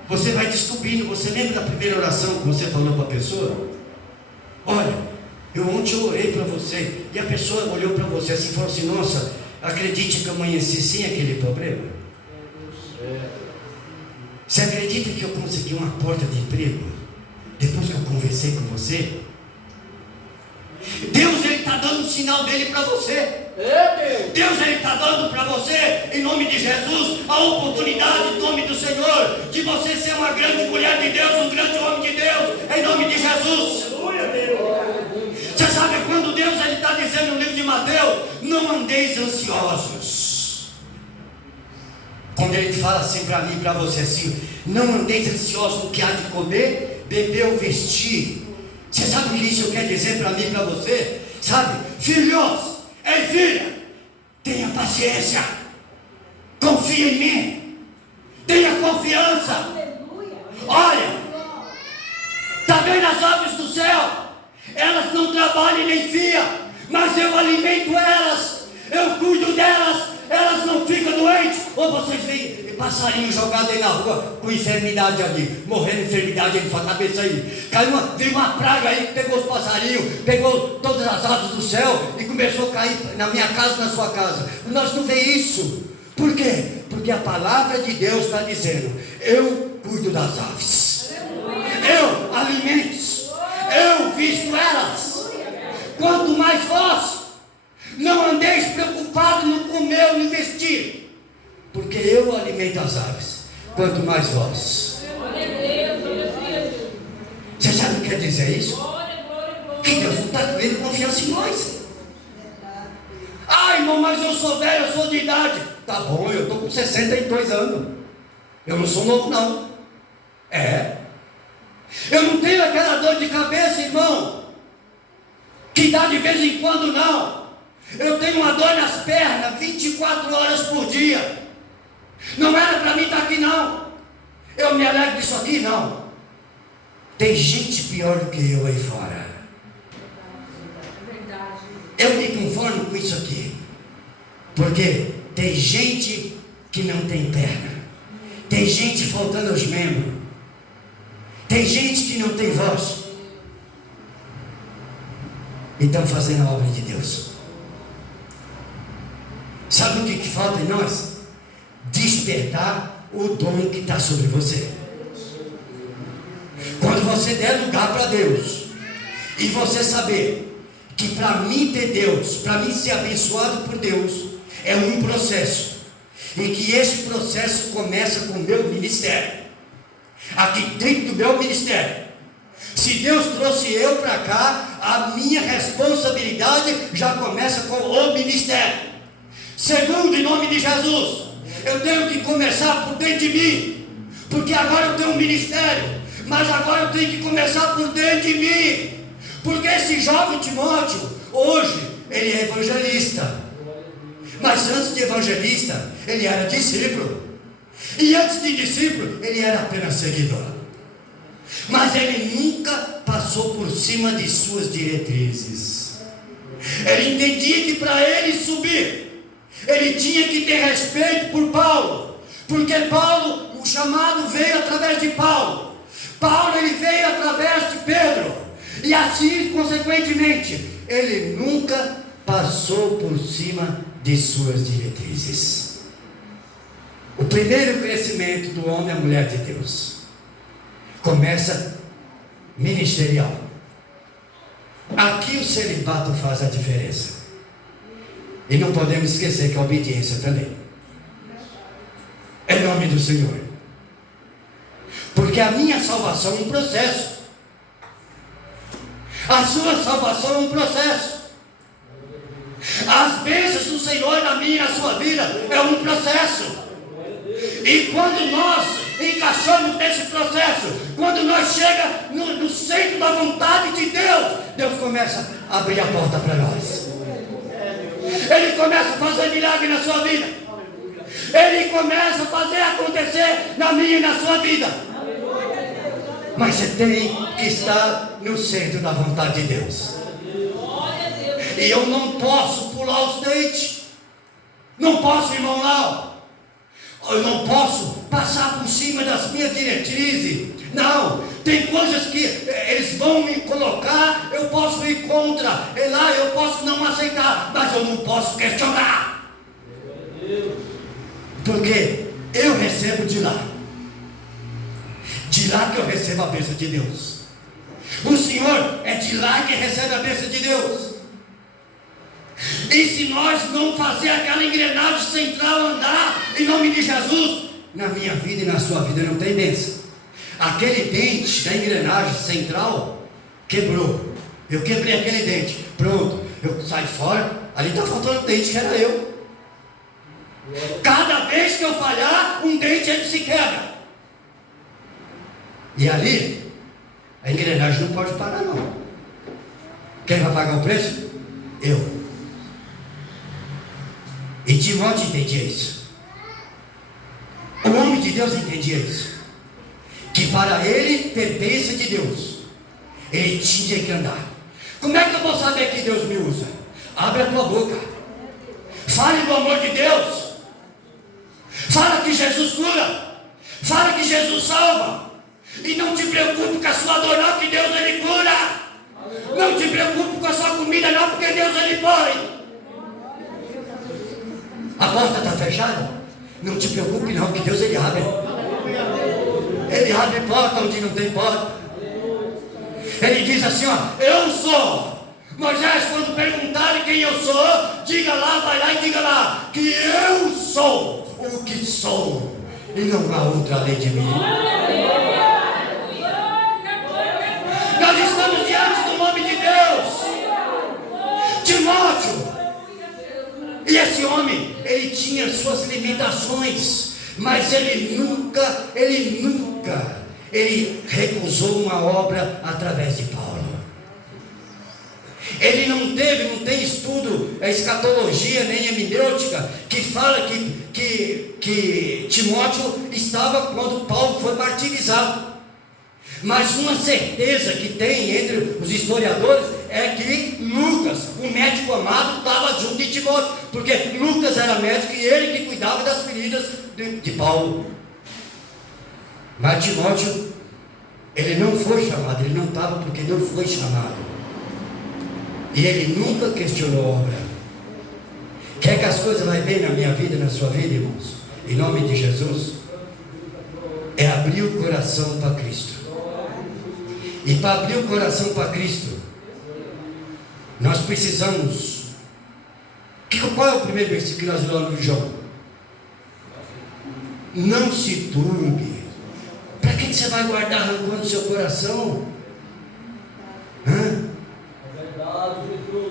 Você vai descobrindo. Você lembra da primeira oração que você falou para a pessoa? Olha, ontem eu orei para você, e a pessoa olhou para você assim e falou assim: nossa, acredite que eu amanheci sem aquele problema. Você acredita que eu consegui uma porta de emprego depois que eu conversei com você? Deus, Ele está dando um sinal dele para você. Deus, Ele está dando para você, em nome de Jesus, a oportunidade, em nome do Senhor, de você ser uma grande mulher de Deus, um grande homem de Deus, em nome de Jesus. Você sabe quando Deus Ele está dizendo no livro de Mateus: não andeis ansiosos. Quando Ele fala assim para mim e para você assim: não andeis ansiosos no que há de comer, beber ou vestir. Você sabe o que isso quer dizer para mim e para você? Sabe? Filhos, ei filha, tenha paciência, confia em mim, tenha confiança. Olha, está vendo as aves do céu? Elas não trabalham nem fiam, mas eu alimento elas, eu cuido delas, elas não ficam doentes. Ou vocês veem passarinho jogado aí na rua com enfermidade ali, morrendo de enfermidade aí na sua cabeça aí. Veio uma praga aí que pegou os passarinhos, pegou todas as aves do céu e começou a cair na minha casa, na sua casa. Nós não vemos isso. Por quê? Porque a palavra de Deus está dizendo: eu cuido das aves, eu alimento, eu visto elas. Quanto mais vós, não andeis preocupados no comer ou no vestir, porque eu alimento as aves. Quanto mais vós. Você sabe o que quer dizer isso? Que Deus não está tendo confiança em nós. Ah, irmão, mas eu sou velho, eu sou de idade. Tá bom, eu estou com 62 anos. Eu não sou novo, não. Eu não tenho aquela dor de cabeça, irmão, que dá de vez em quando, não. Eu tenho uma dor nas pernas 24 horas por dia. Não era para mim estar aqui, não. Eu me alegro disso aqui, não. Tem gente pior do que eu aí fora. Eu me conformo com isso aqui, porque tem gente que não tem perna, tem gente faltando os membros, tem gente que não tem voz, e estão fazendo a obra de Deus. Sabe o que falta em nós? Despertar o dom que está sobre você. Quando você der lugar para Deus, e você saber que para mim ter Deus, para mim ser abençoado por Deus, é um processo, e que esse processo começa com o meu ministério, aqui dentro do meu ministério. Se Deus trouxe eu para cá, a minha responsabilidade já começa com o ministério. Segundo, em nome de Jesus, eu tenho que começar por dentro de mim, porque agora eu tenho um ministério, mas agora eu tenho que começar por dentro de mim. Porque esse jovem Timóteo, hoje, ele é evangelista. Mas antes de evangelista, ele era discípulo. E antes de discípulo, ele era apenas seguidor. Mas ele nunca passou por cima de suas diretrizes. Ele entendia que para ele subir, ele tinha que ter respeito por Paulo. Porque Paulo O chamado veio através de Paulo. Paulo ele veio através de Pedro. E assim, consequentemente, ele nunca passou por cima de suas diretrizes. O primeiro crescimento do homem e a mulher de Deus começa ministerial. Aqui o celibato faz a diferença. E não podemos esquecer que a obediência também. Em nome do Senhor. Porque a minha salvação é um processo. A sua salvação é um processo. As bênçãos do Senhor na minha e na sua vida é um processo. E quando nós encaixamos nesse processo, quando nós chegamos no centro da vontade de Deus, Deus começa a abrir a porta para nós. Ele começa a fazer milagre na sua vida. Ele começa a fazer acontecer na minha e na sua vida. Mas você tem que estar no centro da vontade de Deus. E eu não posso pular os dentes. Não posso, irmão Lau. Eu não posso passar por cima das minhas diretrizes. Não, tem coisas que eles vão me colocar, eu posso ir contra, e lá eu posso não aceitar, mas eu não posso questionar. Porque eu recebo de lá. De lá que eu recebo a bênção de Deus. O Senhor é de lá que recebe a bênção de Deus. E se nós não fazer aquela engrenagem central andar em nome de Jesus, na minha vida e na sua vida não tem bênção. Aquele dente da engrenagem central quebrou. Eu quebrei aquele dente. Pronto, eu saio fora. Ali está faltando dente que era eu. Cada vez que eu falhar, um dente ele se quebra. E ali, a engrenagem não pode parar não. Quem vai pagar o preço? Eu. E Timóteo entendia isso. O homem de Deus entendia isso. Que para ele ter bênção de Deus, ele tinha que andar. Como é que eu vou saber que Deus me usa? Abre a tua boca. Fale do amor de Deus. Fala que Jesus cura. Fala que Jesus salva. E não te preocupe com a sua dor, não, que Deus ele cura. Não te preocupe com a sua comida, não, porque Deus ele põe. A porta está fechada? Não te preocupe não, que Deus ele abre. Ele abre porta onde não tem porta. Ele diz assim, ó, eu sou. Moisés, quando perguntarem quem eu sou, diga lá, vai lá e diga lá, que eu sou o que sou. E não há outra além de mim. Nós estamos diante do nome de Deus. Timóteo. E esse homem, ele tinha suas limitações, mas ele nunca recusou uma obra através de Paulo. Ele não tem estudo, a escatologia, nem hermenêutica, que fala que Timóteo estava quando Paulo foi martirizado. Mas uma certeza que tem entre os historiadores é que Lucas, o médico amado, estava junto de Timóteo, porque Lucas era médico e ele que cuidava das feridas de Paulo. Mas Timóteo, ele não foi chamado, ele não estava porque não foi chamado. E ele nunca questionou a obra. Quer que as coisas vão bem na minha vida e na sua vida, irmãos? Em nome de Jesus, é abrir o coração para Cristo. E para abrir o coração para Cristo, nós precisamos. Qual é o primeiro versículo que nós lemos no João? Não se turbe. Para que você vai guardar rancor no seu coração?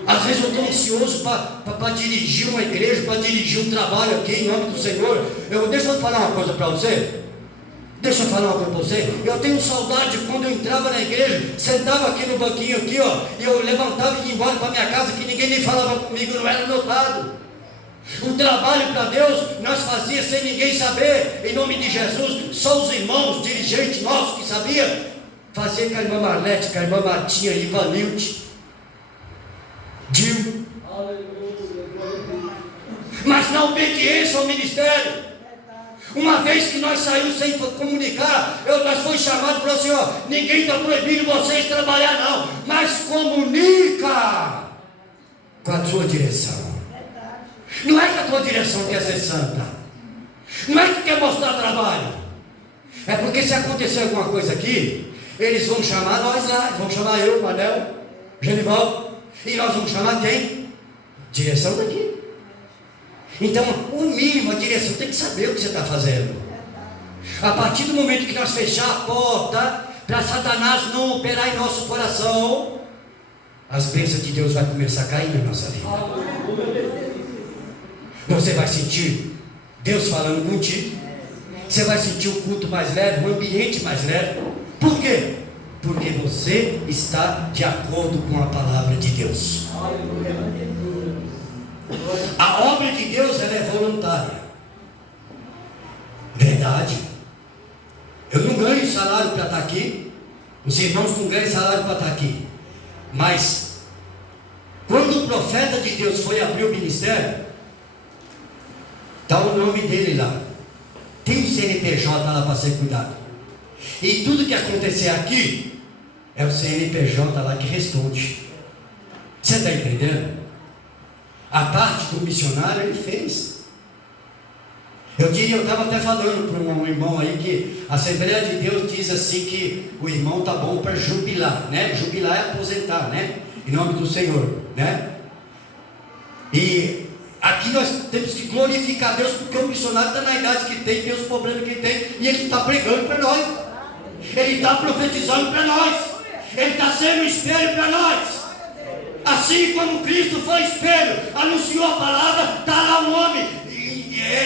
Às vezes eu estou ansioso para dirigir uma igreja, para dirigir um trabalho aqui em nome do Senhor. Deixa eu falar uma coisa para você. Eu tenho saudade de quando eu entrava na igreja, sentava aqui no banquinho aqui, ó, e eu levantava e ia embora para minha casa, que ninguém nem falava comigo, não era notado. O trabalho para Deus nós fazíamos sem ninguém saber, em nome de Jesus. Só os irmãos, dirigentes nossos que sabiam. Fazia com a irmã Marlete, com a irmã Martinha, Ivanilde, Dil. Mas na obediência ao ministério, Uma vez que nós saímos sem comunicar, nós fomos chamados e falou assim, ó, ninguém está proibindo vocês trabalhar não, mas comunica com a sua direção. Não é que a tua direção quer ser santa, não é que quer mostrar trabalho, é porque se acontecer alguma coisa aqui, eles vão chamar nós lá, vão chamar eu, Manel, Genival, e nós vamos chamar quem? Direção daqui. Então, o mínimo, a direção tem que saber o que você está fazendo. A partir do momento que nós fechar a porta para Satanás não operar em nosso coração, as bênçãos de Deus vão começar a cair na nossa vida. Você vai sentir Deus falando contigo, você vai sentir o culto mais leve, o ambiente mais leve. Por quê? Porque você está de acordo com a palavra de Deus. A obra de Deus, ela é voluntária. Verdade. Eu não ganho salário para estar aqui, os irmãos não ganham salário para estar aqui, mas quando o profeta de Deus foi abrir o ministério, está o nome dele lá, tem o CNPJ lá para ser cuidado, e tudo que acontecer aqui é o CNPJ lá que responde. Você está entendendo? A parte do missionário ele fez. Eu estava até falando para um irmão aí que a Assembleia de Deus diz assim que o irmão está bom para jubilar, né? Jubilar é aposentar, né? Em nome do Senhor, né? E aqui nós temos que glorificar Deus, porque o missionário está na idade que tem os problemas que tem, e ele está pregando para nós, ele está profetizando para nós, ele está sendo um espelho para nós. Assim como Cristo foi espelho, anunciou a palavra, está lá um homem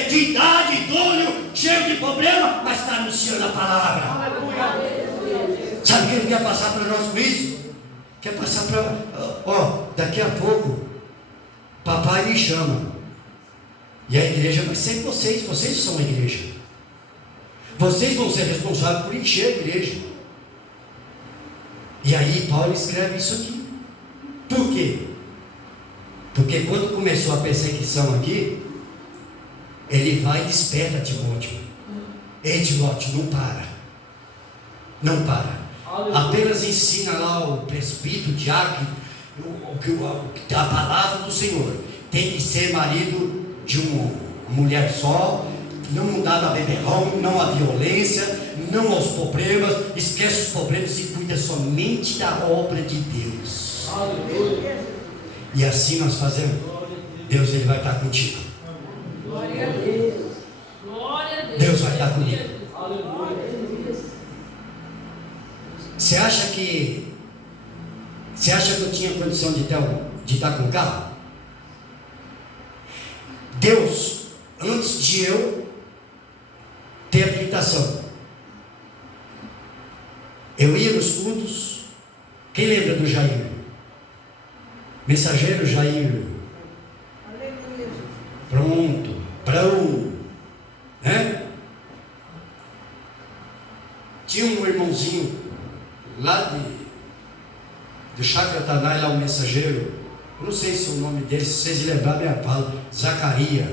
de idade, idôneo, cheio de problema, mas está anunciando a palavra. Sabe o que ele quer passar para nós com isso? Quer passar para, daqui a pouco, papai me chama, e a igreja vai ser vocês são a igreja, vocês vão ser responsáveis por encher a igreja. E aí Paulo escreve isso aqui. Por quê? Porque quando começou a perseguição aqui, ele vai e desperta Timóteo. Ei, Timóteo, não para. Não para. Apenas ensina lá o presbítero, o diácono, a palavra do Senhor. Tem que ser marido de uma mulher só, não dá a beberrão, não a violência, não aos problemas, esquece os problemas e cuida somente da obra de Deus. E assim nós fazemos. Deus ele vai estar contigo. Glória a Deus. Glória a Deus. Deus vai estar comigo. Você acha que eu tinha condição de estar com o carro? Deus, antes de eu ter habilitação, eu ia nos cultos. Quem lembra do Jair? Mensageiro Jair. Pronto, Brão, né? Tinha um irmãozinho lá de Chácara Tanai, lá o mensageiro. Eu não sei se o nome dele, se vocês lembrarem, eu falo. Zacarias.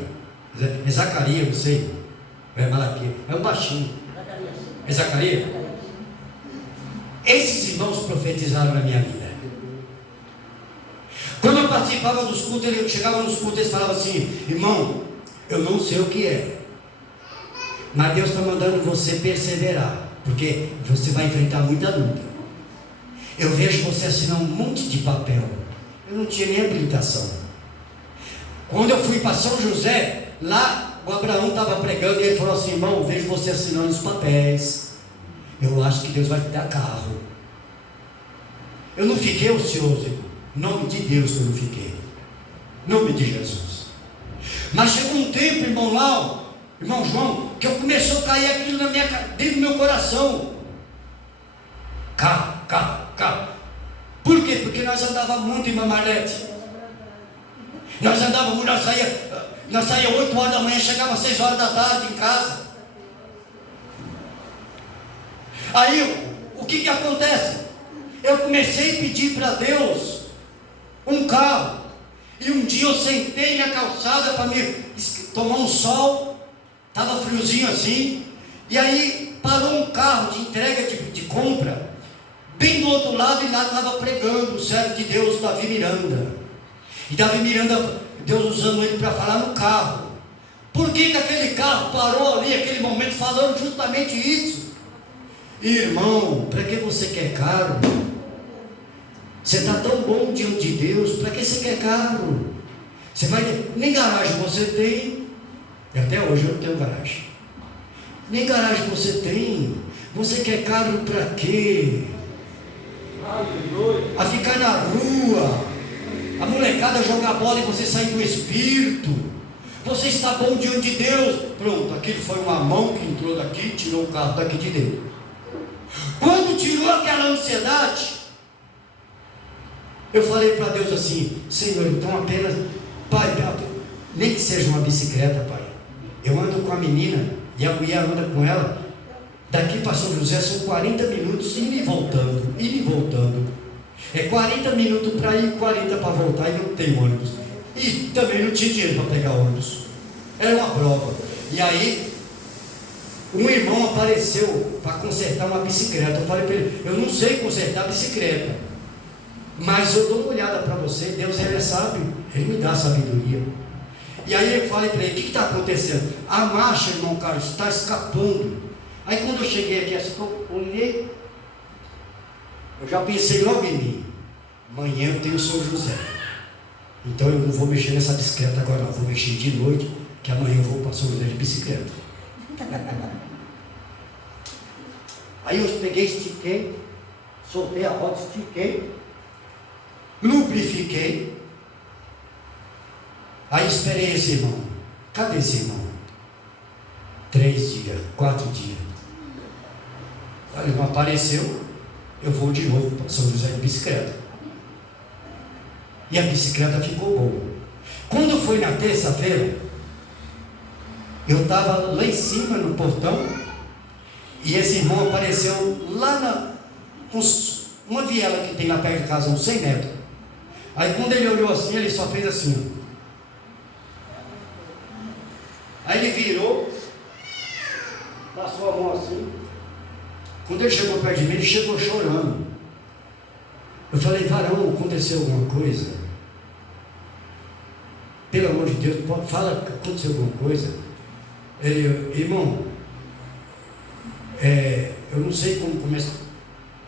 É Zacarias, não sei. É Malaquias. É um baixinho. É Zacarias? Esses irmãos profetizaram na minha vida. Quando eu participava dos cultos, eu chegava nos cultos e eles falavam assim: irmão, eu não sei o que é, mas Deus está mandando você perseverar, porque você vai enfrentar muita luta. Eu vejo você assinar um monte de papel. Eu não tinha nem habilitação. Quando eu fui para São José, lá o Abraão estava pregando e ele falou assim: irmão, eu vejo você assinando os papéis. Eu acho que Deus vai te dar carro. Eu não fiquei ocioso, irmão. Em nome de Deus que eu não fiquei. Em nome de Jesus. Mas chegou um tempo, irmão Lau, irmão João, que eu começou a cair aquilo dentro do meu coração. Carro. Por quê? Porque nós andávamos muito em Mamarete. Nós saía 8 horas da manhã, chegava às 6 horas da tarde em casa. Aí, o que acontece? Eu comecei a pedir para Deus um carro. E um dia eu sentei na calçada para tomar um sol. estava friozinho assim, e aí parou um carro de entrega de compra, bem do outro lado, e lá estava pregando o servo de Deus, Davi Miranda. E Davi Miranda, Deus usando ele para falar no carro. Por que aquele carro parou ali, aquele momento, falando justamente isso? Irmão, para que você quer caro? Você está tão bom diante de Deus, para que você quer caro? Você vai, nem garagem você tem, e até hoje eu não tenho garagem. Nem garagem você tem, você quer caro para quê? A ficar na rua, a molecada jogar bola e você sair do espírito. Você está bom diante de Deus. Pronto, aquilo foi uma mão que entrou daqui, tirou o carro daqui de dentro. Quando tirou aquela ansiedade, eu falei para Deus assim: Senhor, então apenas, Pai, nem que seja uma bicicleta, Pai. Eu ando com a menina e a mulher anda com ela. Daqui para São José são 40 minutos indo e voltando, indo e voltando. É 40 minutos para ir, 40 para voltar, e não tem ônibus. E também não tinha dinheiro para pegar ônibus. Era uma prova. E aí, um irmão apareceu para consertar uma bicicleta. Eu falei para ele: eu não sei consertar a bicicleta, mas eu dou uma olhada para você. Deus, ele é sábio, ele me dá sabedoria. E aí eu falei para ele: o que está acontecendo? A marcha, irmão Carlos, está escapando. Aí quando eu cheguei aqui, assim, eu olhei, eu já pensei logo em mim: amanhã eu tenho São José, então eu não vou mexer nessa bicicleta agora não, vou mexer de noite, que amanhã eu vou para São José de bicicleta. Aí eu peguei, estiquei, soltei a roda, estiquei, lubrifiquei. Aí esperei esse irmão. Cadê esse irmão? 3 dias, 4 dias. Ele não apareceu. Eu vou de novo para São José de bicicleta. E a bicicleta ficou boa. Quando foi na terça-feira, eu estava lá em cima no portão, e esse irmão apareceu lá uma viela que tem lá perto de casa, uns 100 metros. Aí quando ele olhou assim, ele só fez assim. Aí ele virou, passou a mão assim. Quando ele chegou perto de mim, ele chegou chorando. Eu falei: varão, aconteceu alguma coisa? Pelo amor de Deus, fala que aconteceu alguma coisa. Ele: irmão, eu não sei como começar.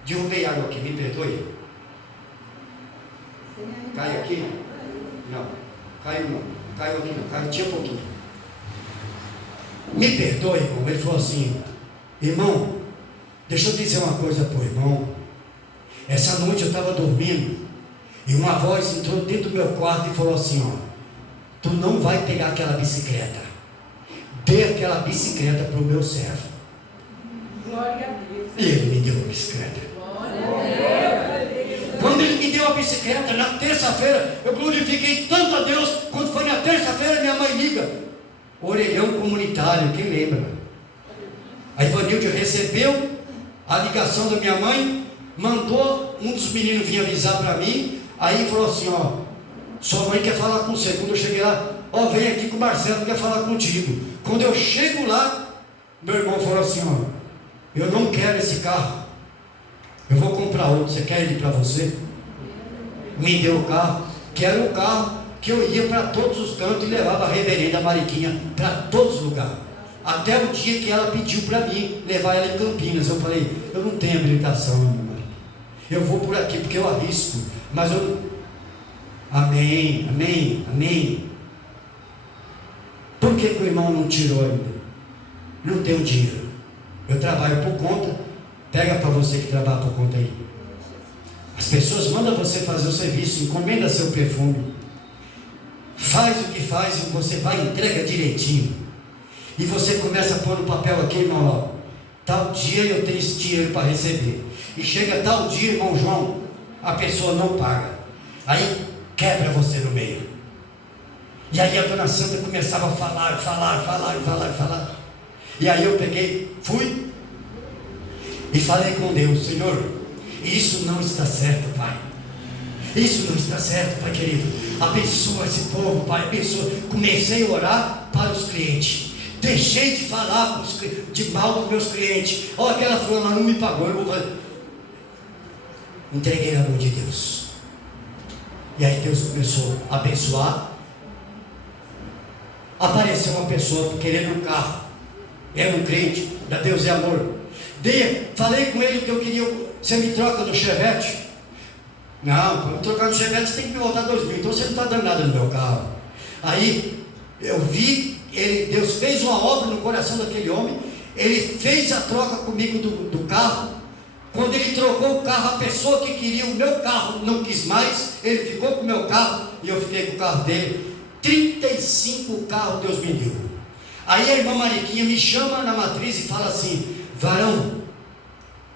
Derrubei água aqui, me perdoe. Cai aqui? Não, caiu não. Caiu aqui não, caiu, tinha pouquinho. Me perdoe, irmão. Ele falou assim: irmão, deixa eu dizer uma coisa para o irmão. Essa noite eu estava dormindo e uma voz entrou dentro do meu quarto e falou assim: ó, tu não vai pegar aquela bicicleta, dê aquela bicicleta para o meu servo. Glória a Deus. E ele me deu a bicicleta. Glória a Deus. Quando ele me deu a bicicleta, na terça-feira, eu glorifiquei tanto a Deus. Quando foi na terça-feira, minha mãe liga: orelhão comunitário, quem lembra? A Ivanilde recebeu a ligação da minha mãe, mandou um dos meninos vir avisar para mim. Aí falou assim: ó, sua mãe quer falar com você. Quando eu cheguei lá: ó, vem aqui que o Marcelo quer falar contigo. Quando eu chego lá, meu irmão falou assim: ó, eu não quero esse carro, eu vou comprar outro, você quer ele para você? Me deu o carro, que era o carro que eu ia para todos os cantos e levava a reverenda Mariquinha para todos os lugares. Até o dia que ela pediu para mim levar ela em Campinas. Eu falei: eu não tenho habilitação, minha mãe. Eu vou por aqui porque eu arrisco. Mas eu... Amém, amém, amém. Por que o irmão não tirou ainda? Não tenho dinheiro. Eu trabalho por conta. Pega para você que trabalha por conta aí. As pessoas mandam você fazer o serviço, encomenda seu perfume, faz o que faz e você vai e entrega direitinho. E você começa a pôr no papel aqui, irmão, ó, tal dia eu tenho esse dinheiro para receber. E chega tal dia, irmão João, a pessoa não paga. Aí quebra você no meio. E aí a dona Santa começava a falar. E aí eu peguei, fui e falei com Deus: Senhor, isso não está certo, Pai. Isso não está certo, Pai querido. Abençoa esse povo, Pai, abençoa. Comecei a orar para os clientes. deixei de falar de mal com meus clientes. Olha, aquela fulana não me pagou, eu vou fazer. Entreguei na mão de Deus. E aí Deus começou a abençoar. Apareceu uma pessoa querendo um carro. Era um crente, da Deus é amor. Falei com ele que eu queria. Você me troca do Chevette? Não, para me trocar do Chevette você tem que me voltar 2.000. Então você não está dando nada no meu carro. Aí eu vi, Deus fez uma obra no coração daquele homem. Ele fez a troca comigo do carro. Quando ele trocou o carro, a pessoa que queria o meu carro não quis mais. Ele ficou com o meu carro e eu fiquei com o carro dele. 35 carros Deus me deu. Aí a irmã Mariquinha me chama na matriz e fala assim: varão,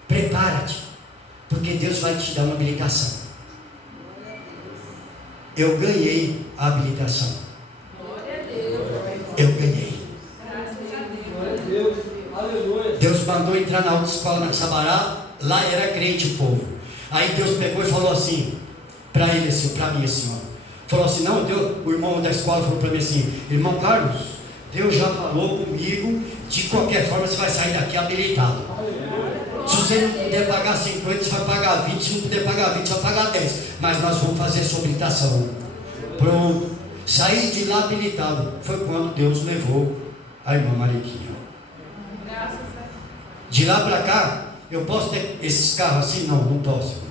prepara-te, porque Deus vai te dar uma habilitação. Eu ganhei a habilitação. Eu ganhei. Deus mandou entrar na autoescola na Sabará. Lá era crente o povo. Aí Deus pegou e falou assim para ele, assim, para mim assim, ó. Falou assim, não, Deus, o irmão da escola falou para mim assim: irmão Carlos, Deus já falou comigo, de qualquer forma você vai sair daqui habilitado. Se você não puder pagar 50, você vai pagar 20, se não puder pagar 20, você vai pagar 10. Mas nós vamos fazer sua habilitação. Pronto. Saí de lá habilitado. Foi quando Deus levou a irmã Mariquinha. De lá para cá, eu posso ter esses carros assim? Não, não posso.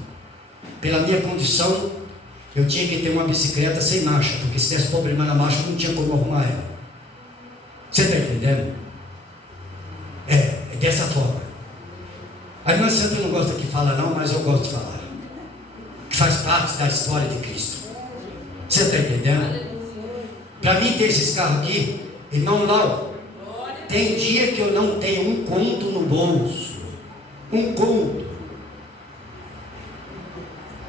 Pela minha condição, eu tinha que ter uma bicicleta sem marcha, porque se desse problema na marcha, eu não tinha como arrumar ela. Você está entendendo? É dessa forma. A irmã Sandra não gosta que fala não, mas eu gosto de falar. Que faz parte da história de Cristo. Você está entendendo? Para mim ter esses carros aqui, irmão Lau, tem dia que eu não tenho um conto no bolso. Um conto.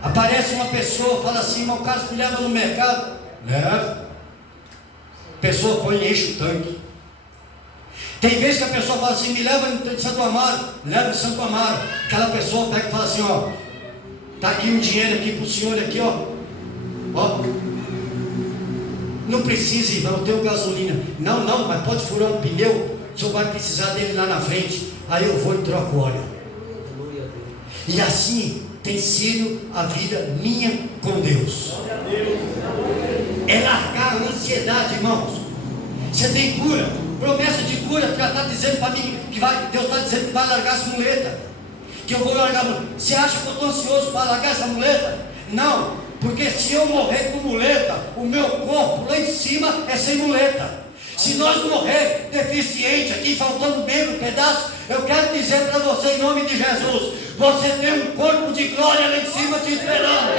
Aparece uma pessoa, fala assim: irmão Carlos, me leva no mercado. Leva. Pessoa põe e enche o tanque. Tem vezes que a pessoa fala assim: me leva em Santo Amaro. Leva em Santo Amaro. Aquela pessoa pega e fala assim: ó, tá aqui um dinheiro aqui para o senhor aqui, ó. Ó. Não precisa, irmão, eu tenho gasolina. Não, mas pode furar um pneu. O senhor vai precisar dele lá na frente. Aí eu vou e troco óleo. E assim tem sido a vida minha com Deus. É largar a ansiedade, irmãos. Você tem cura, promessa de cura, já está dizendo para mim que Deus está dizendo que vai largar essa muleta. Que eu vou largar a muleta. Você acha que eu estou ansioso para largar essa muleta? Não, porque se eu morrer com muleta, o meu corpo lá em cima é sem muleta. Se nós morrer deficiente aqui, faltando meio pedaço, eu quero dizer para você em nome de Jesus: você tem um corpo de glória lá em cima te esperando.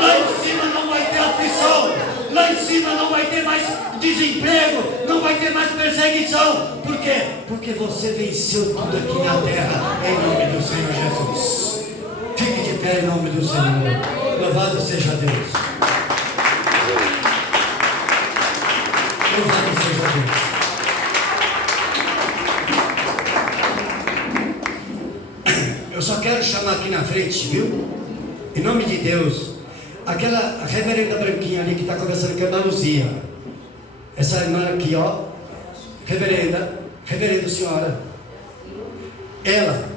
Lá em cima não vai ter aflição, lá em cima não vai ter mais desemprego, não vai ter mais perseguição. Por quê? Porque você venceu tudo aqui na terra, em nome do Senhor Jesus. Fique de pé em nome do Senhor. Louvado seja Deus. Louvado seja Deus. Eu só quero chamar aqui na frente, viu? Em nome de Deus, a reverenda branquinha ali que está conversando com a irmã Luzia. Essa irmã aqui, ó. Reverenda senhora. Ela.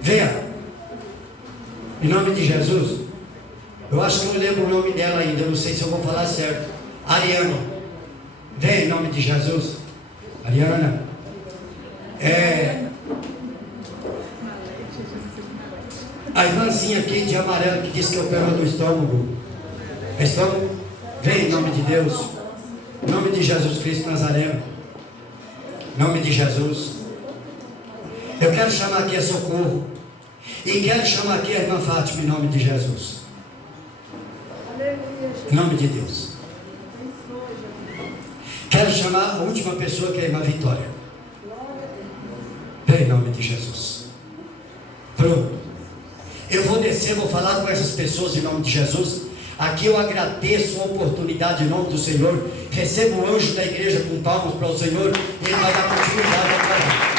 Venha. Em nome de Jesus. Eu acho que eu não lembro o nome dela ainda, eu não sei se eu vou falar certo. Ariana. Vem em nome de Jesus. Ariana. A irmãzinha aqui de amarelo que disse que operou no estômago. Estômago? Vem em nome de Deus. Em nome de Jesus Cristo Nazareno. Em nome de Jesus. Eu quero chamar aqui a Socorro. E quero chamar aqui a irmã Fátima em nome de Jesus. Em nome de Deus. Quero chamar a última pessoa, que é a irmã Vitória. Em nome de Jesus. Pronto. Eu vou descer, vou falar com essas pessoas em nome de Jesus. Aqui eu agradeço a oportunidade em nome do Senhor. Recebo o anjo da igreja com palmas para o Senhor. E ele vai dar continuidade a